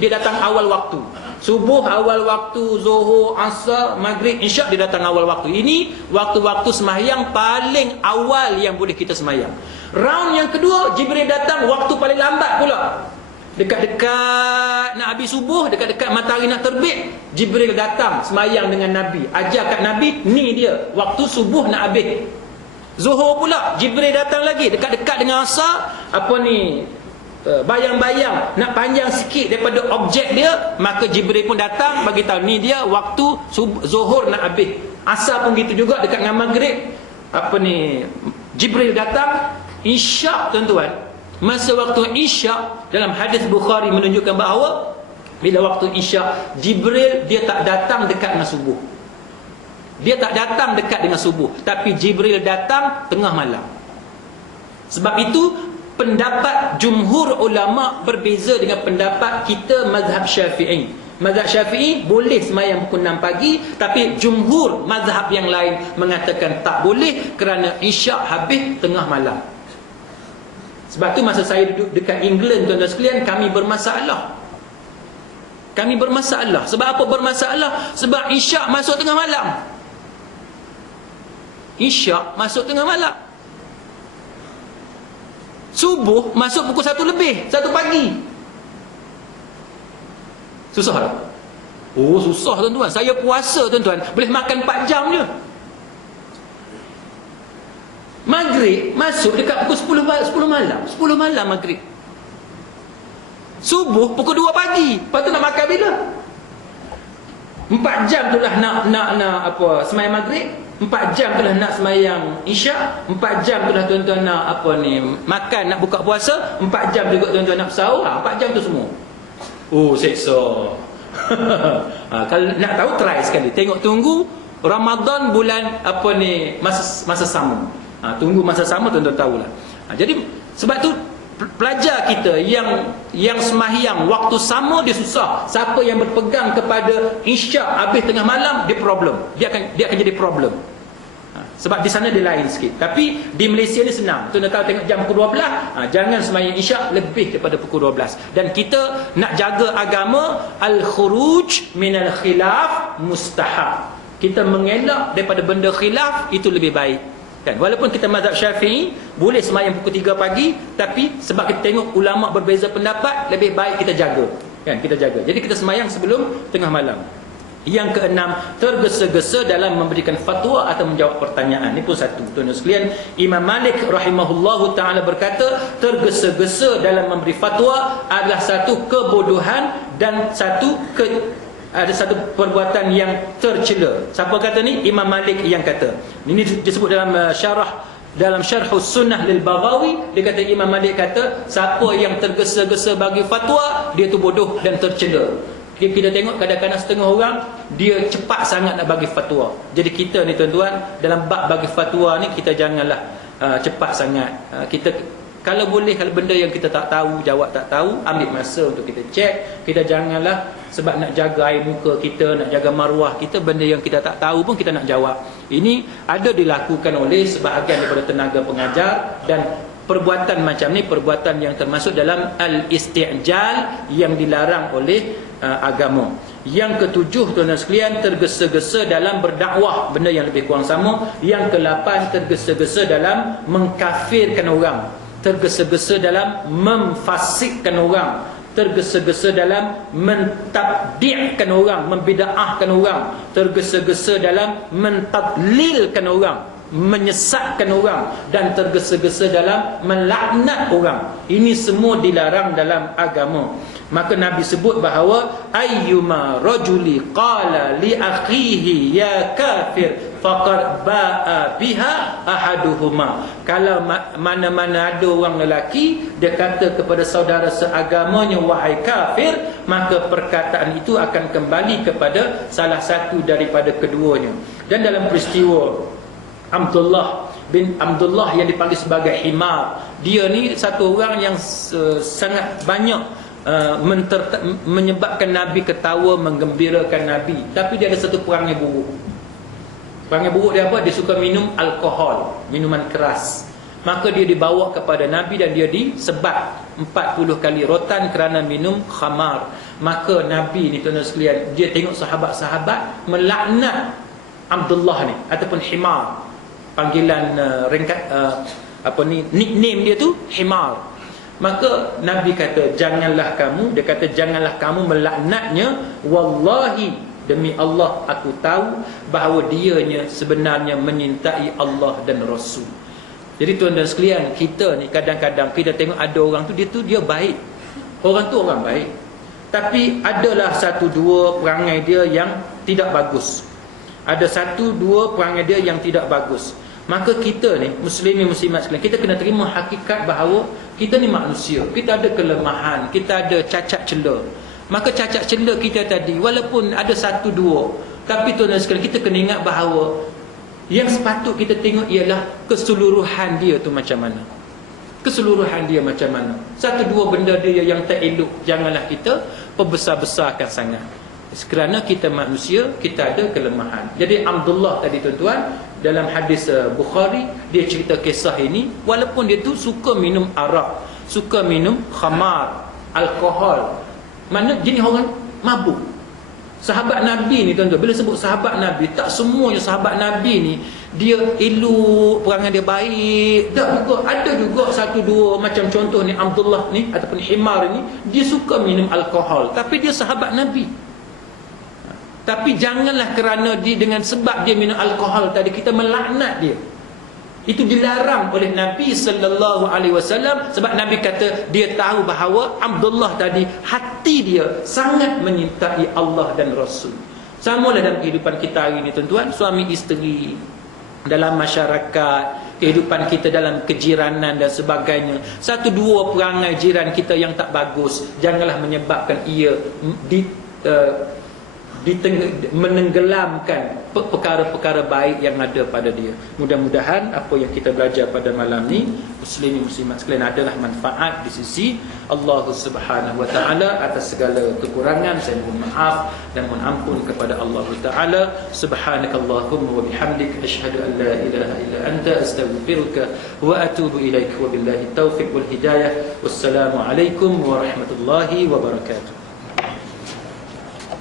datang awal waktu. Subuh awal waktu, Zuhur, Asar, Maghrib, Isyak dia datang awal waktu. Ini waktu-waktu sembahyang paling awal yang boleh kita sembahyang. Round yang kedua Jibril datang waktu paling lambat pula. Dekat-dekat nak habis subuh, dekat-dekat matahari nak terbit, Jibril datang sembahyang dengan Nabi. Ajar kat Nabi, ni dia waktu subuh nak habis. Zuhur pula Jibril datang lagi dekat-dekat dengan Asar, bayang-bayang nak panjang sikit daripada objek dia, maka Jibril pun datang bagi tahu ni dia waktu Zuhur nak habis. Asar pun gitu juga dekat dengan Maghrib. Jibril datang. Isyak tuan-tuan, masa waktu isyak dalam hadis Bukhari menunjukkan bahawa bila waktu isyak Jibril dia tak datang dekat dengan subuh. Dia tak datang dekat dengan subuh, tapi Jibril datang tengah malam. Sebab itu pendapat jumhur ulama berbeza dengan pendapat kita mazhab Syafi'i. Mazhab Syafi'i boleh sembahyang pukul 6 pagi, tapi jumhur mazhab yang lain mengatakan tak boleh kerana isyak habis tengah malam. Sebab tu masa saya duduk dekat England tuan-tuan sekalian, kami bermasalah. Sebab apa bermasalah? Sebab isyak masuk tengah malam. Isyak masuk tengah malam. Subuh masuk pukul 1 lebih, 1 pagi. Susah tak? Oh, susah tuan-tuan. Saya puasa tuan-tuan, boleh makan 4 jam je. Maghrib masuk dekat pukul 10 malam. 10 malam maghrib. Subuh pukul 2 pagi. Lepas tu nak makan bila? 4 jam tu lah nak sembahyang maghrib. 4 jam tu lah nak sembahyang isyak. 4 jam tu lah tuan-tuan nak makan, nak buka puasa. 4 jam juga tuan-tuan nak bersahur. 4 jam tu semua. Oh, seksa. Kalau nak tahu, try sekali. Tunggu Ramadan bulan masa sama. Tunggu masa sama tuan-tuan tahulah. Jadi sebab tu pelajar kita yang sembahyang waktu sama dia susah. Siapa yang berpegang kepada isyak habis tengah malam, dia problem. Dia akan jadi problem. Sebab di sana dia lain sikit. Tapi di Malaysia ni senang. Tuan tahu tengok jam pukul 12, jangan sembahyang isyak lebih daripada pukul 12. Dan kita nak jaga agama, al-khuruj minal khilaf mustahab. Kita mengelak daripada benda khilaf, itu lebih baik. Kan? Walaupun kita mazhab Syafi'i boleh sembahyang pukul 3 pagi, tapi sebab kita tengok ulama berbeza pendapat, lebih baik kita jaga. Kan? Kita jaga. Jadi kita sembahyang sebelum tengah malam. Yang keenam, tergesa-gesa dalam memberikan fatwa atau menjawab pertanyaan. Ini pun satu. Tuan-tuan sekalian, Imam Malik rahimahullahu ta'ala berkata, tergesa-gesa dalam memberi fatwa adalah satu kebodohan dan ada satu perbuatan yang tercela. Siapa kata ni? Imam Malik yang kata. Ini disebut dalam Syarhus Sunnah lil Baghawi. Dia kata, Imam Malik kata, siapa yang tergesa-gesa bagi fatwa, dia tu bodoh dan tercela. Kita tengok kadang-kadang setengah orang dia cepat sangat nak bagi fatwa. Jadi kita ni tuan-tuan, dalam bab bagi fatwa ni kita janganlah cepat sangat. Kita kalau boleh, kalau benda yang kita tak tahu, jawab tak tahu, ambil masa untuk kita cek. Kita janganlah sebab nak jaga air muka kita, nak jaga maruah kita, benda yang kita tak tahu pun kita nak jawab. Ini ada dilakukan oleh sebahagian daripada tenaga pengajar, dan perbuatan macam ni perbuatan yang termasuk dalam al-isti'jal yang dilarang oleh agama. Yang ketujuh, tuan-tuan sekalian, tergesa-gesa dalam berdakwah, benda yang lebih kurang sama. Yang ke-8, tergesa-gesa dalam mengkafirkan orang, tergesa-gesa dalam memfasikkan orang, tergesa-gesa dalam mentabdi'kan orang, membida'ahkan orang, tergesa-gesa dalam mentadlilkan orang, menyesatkan orang, dan tergesa-gesa dalam melaknat orang. Ini semua dilarang dalam agama. Maka Nabi sebut bahawa ayyuma rajuli qala li akhihi ya kafir faqad ba'a biha ahaduhuma. Kalau mana-mana ada orang lelaki dia kata kepada saudara seagamanya wahai kafir, maka perkataan itu akan kembali kepada salah satu daripada keduanya. Dan dalam peristiwa Abdullah bin Abdullah yang dipanggil sebagai Himar, dia ni satu orang yang sangat banyak menyebabkan Nabi ketawa, menggembirakan Nabi. Tapi dia ada satu perangai buruk. Perangai buruk dia apa? Dia suka minum alkohol, minuman keras. Maka dia dibawa kepada Nabi dan dia disebat 40 kali rotan kerana minum khamar. Maka Nabi ni, tuan-tuan sekalian, dia tengok sahabat-sahabat melaknat Abdullah ni ataupun Himar. Panggilan nickname dia tu Himar. Maka Nabi kata, janganlah kamu melaknatnya. Wallahi, demi Allah aku tahu bahawa dianya sebenarnya menyintai Allah dan Rasul. Jadi tuan-tuan sekalian, kita ni kadang-kadang kita tengok ada orang tu dia baik. Orang tu orang baik, tapi adalah satu dua perangai dia yang tidak bagus. Ada satu dua perangai dia yang tidak bagus. Maka kita ni, muslimin muslimat sekalian, kita kena terima hakikat bahawa kita ni manusia. Kita ada kelemahan, kita ada cacat celah. Maka cacat celah kita tadi, walaupun ada satu dua, tapi tuan-tuan sekalian, kita kena ingat bahawa yang sepatut kita tengok ialah keseluruhan dia tu macam mana. Keseluruhan dia macam mana. Satu dua benda dia yang tak elok, janganlah kita perbesar-besarkan sangat. Kerana kita manusia, kita ada kelemahan. Jadi Abdullah tadi tuan-tuan, dalam hadis Bukhari, dia cerita kisah ini. Walaupun dia tu suka minum arak, suka minum khamar, alkohol, mana jenis orang mabuk. Sahabat Nabi ni tuan-tuan, bila sebut sahabat Nabi, tak semuanya sahabat Nabi ni dia elok, perangai dia baik. Tak juga, ada juga satu dua, macam contoh ni Abdullah ni ataupun Himar ni, dia suka minum alkohol, tapi dia sahabat Nabi. Tapi janganlah kerana dia dengan sebab dia minum alkohol tadi kita melaknat dia. Itu dilarang oleh Nabi sallallahu alaihi wasallam, sebab Nabi kata dia tahu bahawa Abdullah tadi hati dia sangat menyintai Allah dan Rasul. Samalah dalam kehidupan kita hari ini tuan-tuan, suami isteri, dalam masyarakat, kehidupan kita dalam kejiranan dan sebagainya. Satu dua perangai jiran kita yang tak bagus, janganlah menyebabkan ia menenggelamkan perkara-perkara baik yang ada pada dia. Mudah-mudahan apa yang kita belajar pada malam ni, muslimin muslimat sekalian, adalah manfaat di sisi Allah Subhanahu wa taala. Atas segala kekurangan saya mohon maaf dan mohon ampun kepada Allah taala. Subhanakallahumma wa bihamdik, asyhadu an la ilaha illa anta, astaghfiruka wa atubu ilaik. Wa billahi taufiq wal hidayah. Wassalamu alaikum warahmatullahi wabarakatuh.